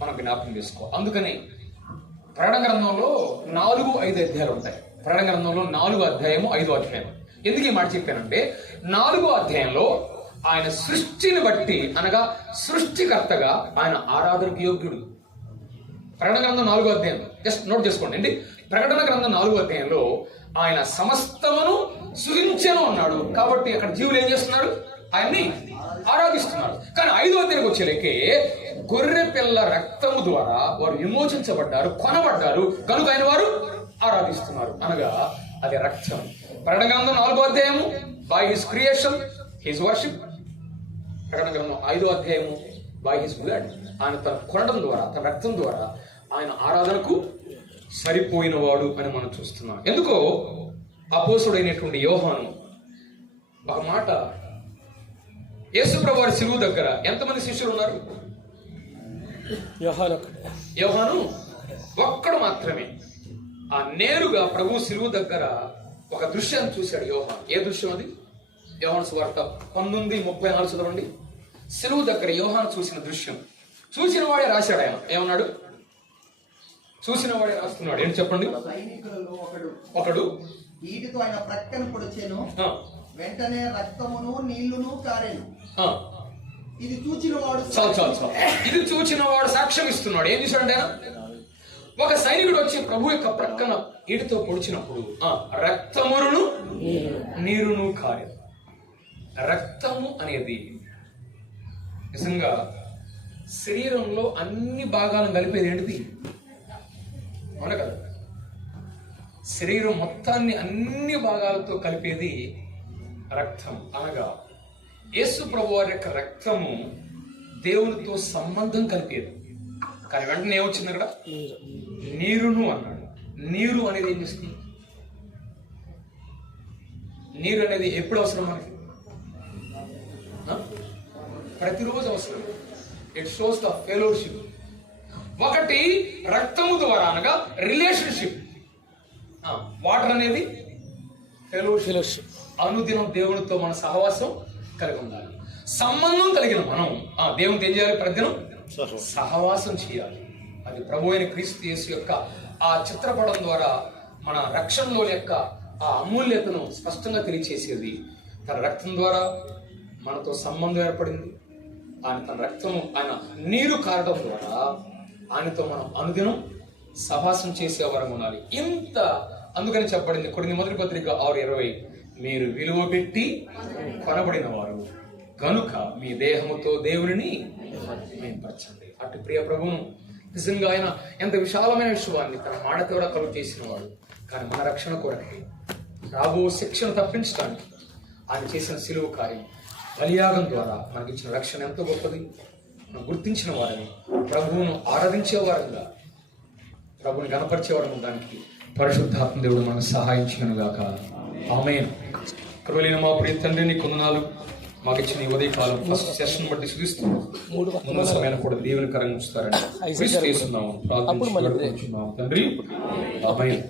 మనం జ్ఞాపకం చేసుకో. అందుకని ప్రకటన గ్రంథంలో 4-5 అధ్యాయాలు ఉంటాయి. ప్రకటన గ్రంథంలో 4 అధ్యాయము 5 అధ్యాయం. ఎందుకు ఈ మాట చెప్పానంటే 4 అధ్యాయంలో ఆయన సృష్టిని బట్టి అనగా సృష్టికర్తగా ఆయన ఆరాధనకు యోగ్యుడు. ప్రకటన గ్రంథం 4 అధ్యాయం జస్ట్ నోట్ చేసుకోండి అండి. ప్రకటన గ్రంథం 4 అధ్యాయంలో ఆయన సమస్తమును సృజించెను అన్నాడు. కాబట్టి అక్కడ జీవులు ఏం చేస్తున్నారు? ఆయన్ని ఆరాధిస్తున్నారు. కానీ 5వ అధ్యాయంకి వచ్చేలకే గొర్రె పిల్ల రక్తము ద్వారా వారు విమోచించబడ్డారు, కొనబడ్డారు, కనుక ఆయన వారు ఆరాధిస్తున్నారు. అనగా అది రక్తం. ప్రకటన గ్రంథం 4వ అధ్యాయము by his creation his worship. ప్రకటన గ్రంథం 5వ అధ్యాయము బై హిస్ బ్లడ్, ఆయన తన కొనడం ద్వారా, తన రక్తం ద్వారా ఆయన ఆరాధనకు సరిపోయిన వాడు అని మనం చూస్తున్నాం. ఎందుకో అపోస్తుడైనటువంటి యోహాను ఒక మాట, యేసుప్రభు వారి శిలువ దగ్గర ఎంతమంది శిష్యులు ఉన్నారు? యోహాను ఒక్కడు మాత్రమే. ఆ నేరుగా ప్రభు శిలువ దగ్గర ఒక దృశ్యాన్ని చూశాడు యోహాను. ఏ దృశ్యం అది? యోహాను సువార్త 19:34 చదవండి. శిలువ దగ్గర యోహాను చూసిన దృశ్యం. చూసిన వాడే రాశాడు. ఆయన ఏమన్నాడు? చూసిన వాడే రాస్తున్నాడు. ఏంటి చెప్పండి? సైనికులలో ఒకడు వీటితో ఆయన ప్రక్కన పొడిచెను, వెంటనే రక్తమును నీళ్లును కారెను. ఇది చూచిన వాడు ఇది చూచిన వాడు సాక్ష్యం ఇస్తున్నాడు. ఏం చూశాడు ఆయన? ఒక సైనికుడు వచ్చి ప్రభు యొక్క ప్రక్కన ఈటితో పొడిచినప్పుడు రక్తమును నీరును కారెను. రక్తము అనేది నిజంగా శరీరంలో అన్ని భాగాలను కలిపేది ఏంటిది? అవునా కదా? శరీరం మొత్తాన్ని అన్ని భాగాలతో కలిపేది రక్తం. అనగా యేసు ప్రభు వారి యొక్క రక్తము దేవునితో సంబంధం కలిపేది. కానీ వెంటనే ఏమొచ్చింది అక్కడ? నీరును అన్నాడు. నీరు అనేది ఏం చేస్తుంది? నీరు అనేది ఎప్పుడు అవసరం మనకి? ప్రతిరోజు అవసరం. It shows the fellowship. ఒకటి రక్తము ద్వారా అనగా రిలేషన్షిప్. వాటర్ అనేది ఫెలోషిప్. అనుదినం దేవునితో మన సహవాసం కలిగి ఉండాలి. సంబంధం కలిగిన మనం దేవునితో ఏం చేయాలి? ప్రతిదినం సహవాసం చేయాలి. అది ప్రభు అయిన క్రీస్తు యేసు యొక్క ఆ చిత్రపటం ద్వారా మన రక్షణలో యొక్క ఆ అమూల్యతను స్పష్టంగా తెలియచేసేది. తన రక్తం ద్వారా మనతో సంబంధం ఏర్పడింది. ఆయన తన రక్తము, ఆయన నీరు కారడం ద్వారా ఆయనతో మనం అనుదినం సహవాసం చేసేవారం ఉండాలి. ఇంత అందుకని చెప్పబడింది కొన్ని మొదటి పత్రిక 6:20, మీరు విలువ పెట్టి కొనబడిన వారు కనుక మీ దేహముతో దేవుని మేంపరచండి. అటు ప్రియ ప్రభువును నిజంగా ఆయన ఎంత విశాలమైన విశ్వాన్ని తన మాట కూడా కలుగు చేసిన వాడు. కానీ మన రక్షణ కొరకే రాబో శిక్షను తప్పించడానికి ఆయన చేసిన సిలువ కార్యం బలియాగం ద్వారా మనకిచ్చిన రక్షణ ఎంతో గొప్పది. మనం గుర్తించిన వారిని ప్రభువును ఆరాధించేవారంగా, ప్రభువుని గణపరిచేవారు దానికి పరిశుద్ధాత్మ దేవుడు మనకు సహాయం చేయను గాక. ఆమేన్. కృపలేని మా ప్రియ తండ్రి, నీ కొందనాలు మాకు ఇచ్చిన ఈ ఉదయకాలం ఫస్ట్ సెషన్ బట్టి చూపిస్తూ ముందు సమయాన్ని కూడా దీవెనకరంగా ఉంచుతారని ప్రార్థించున్నాము తండ్రి. ఆమేన్.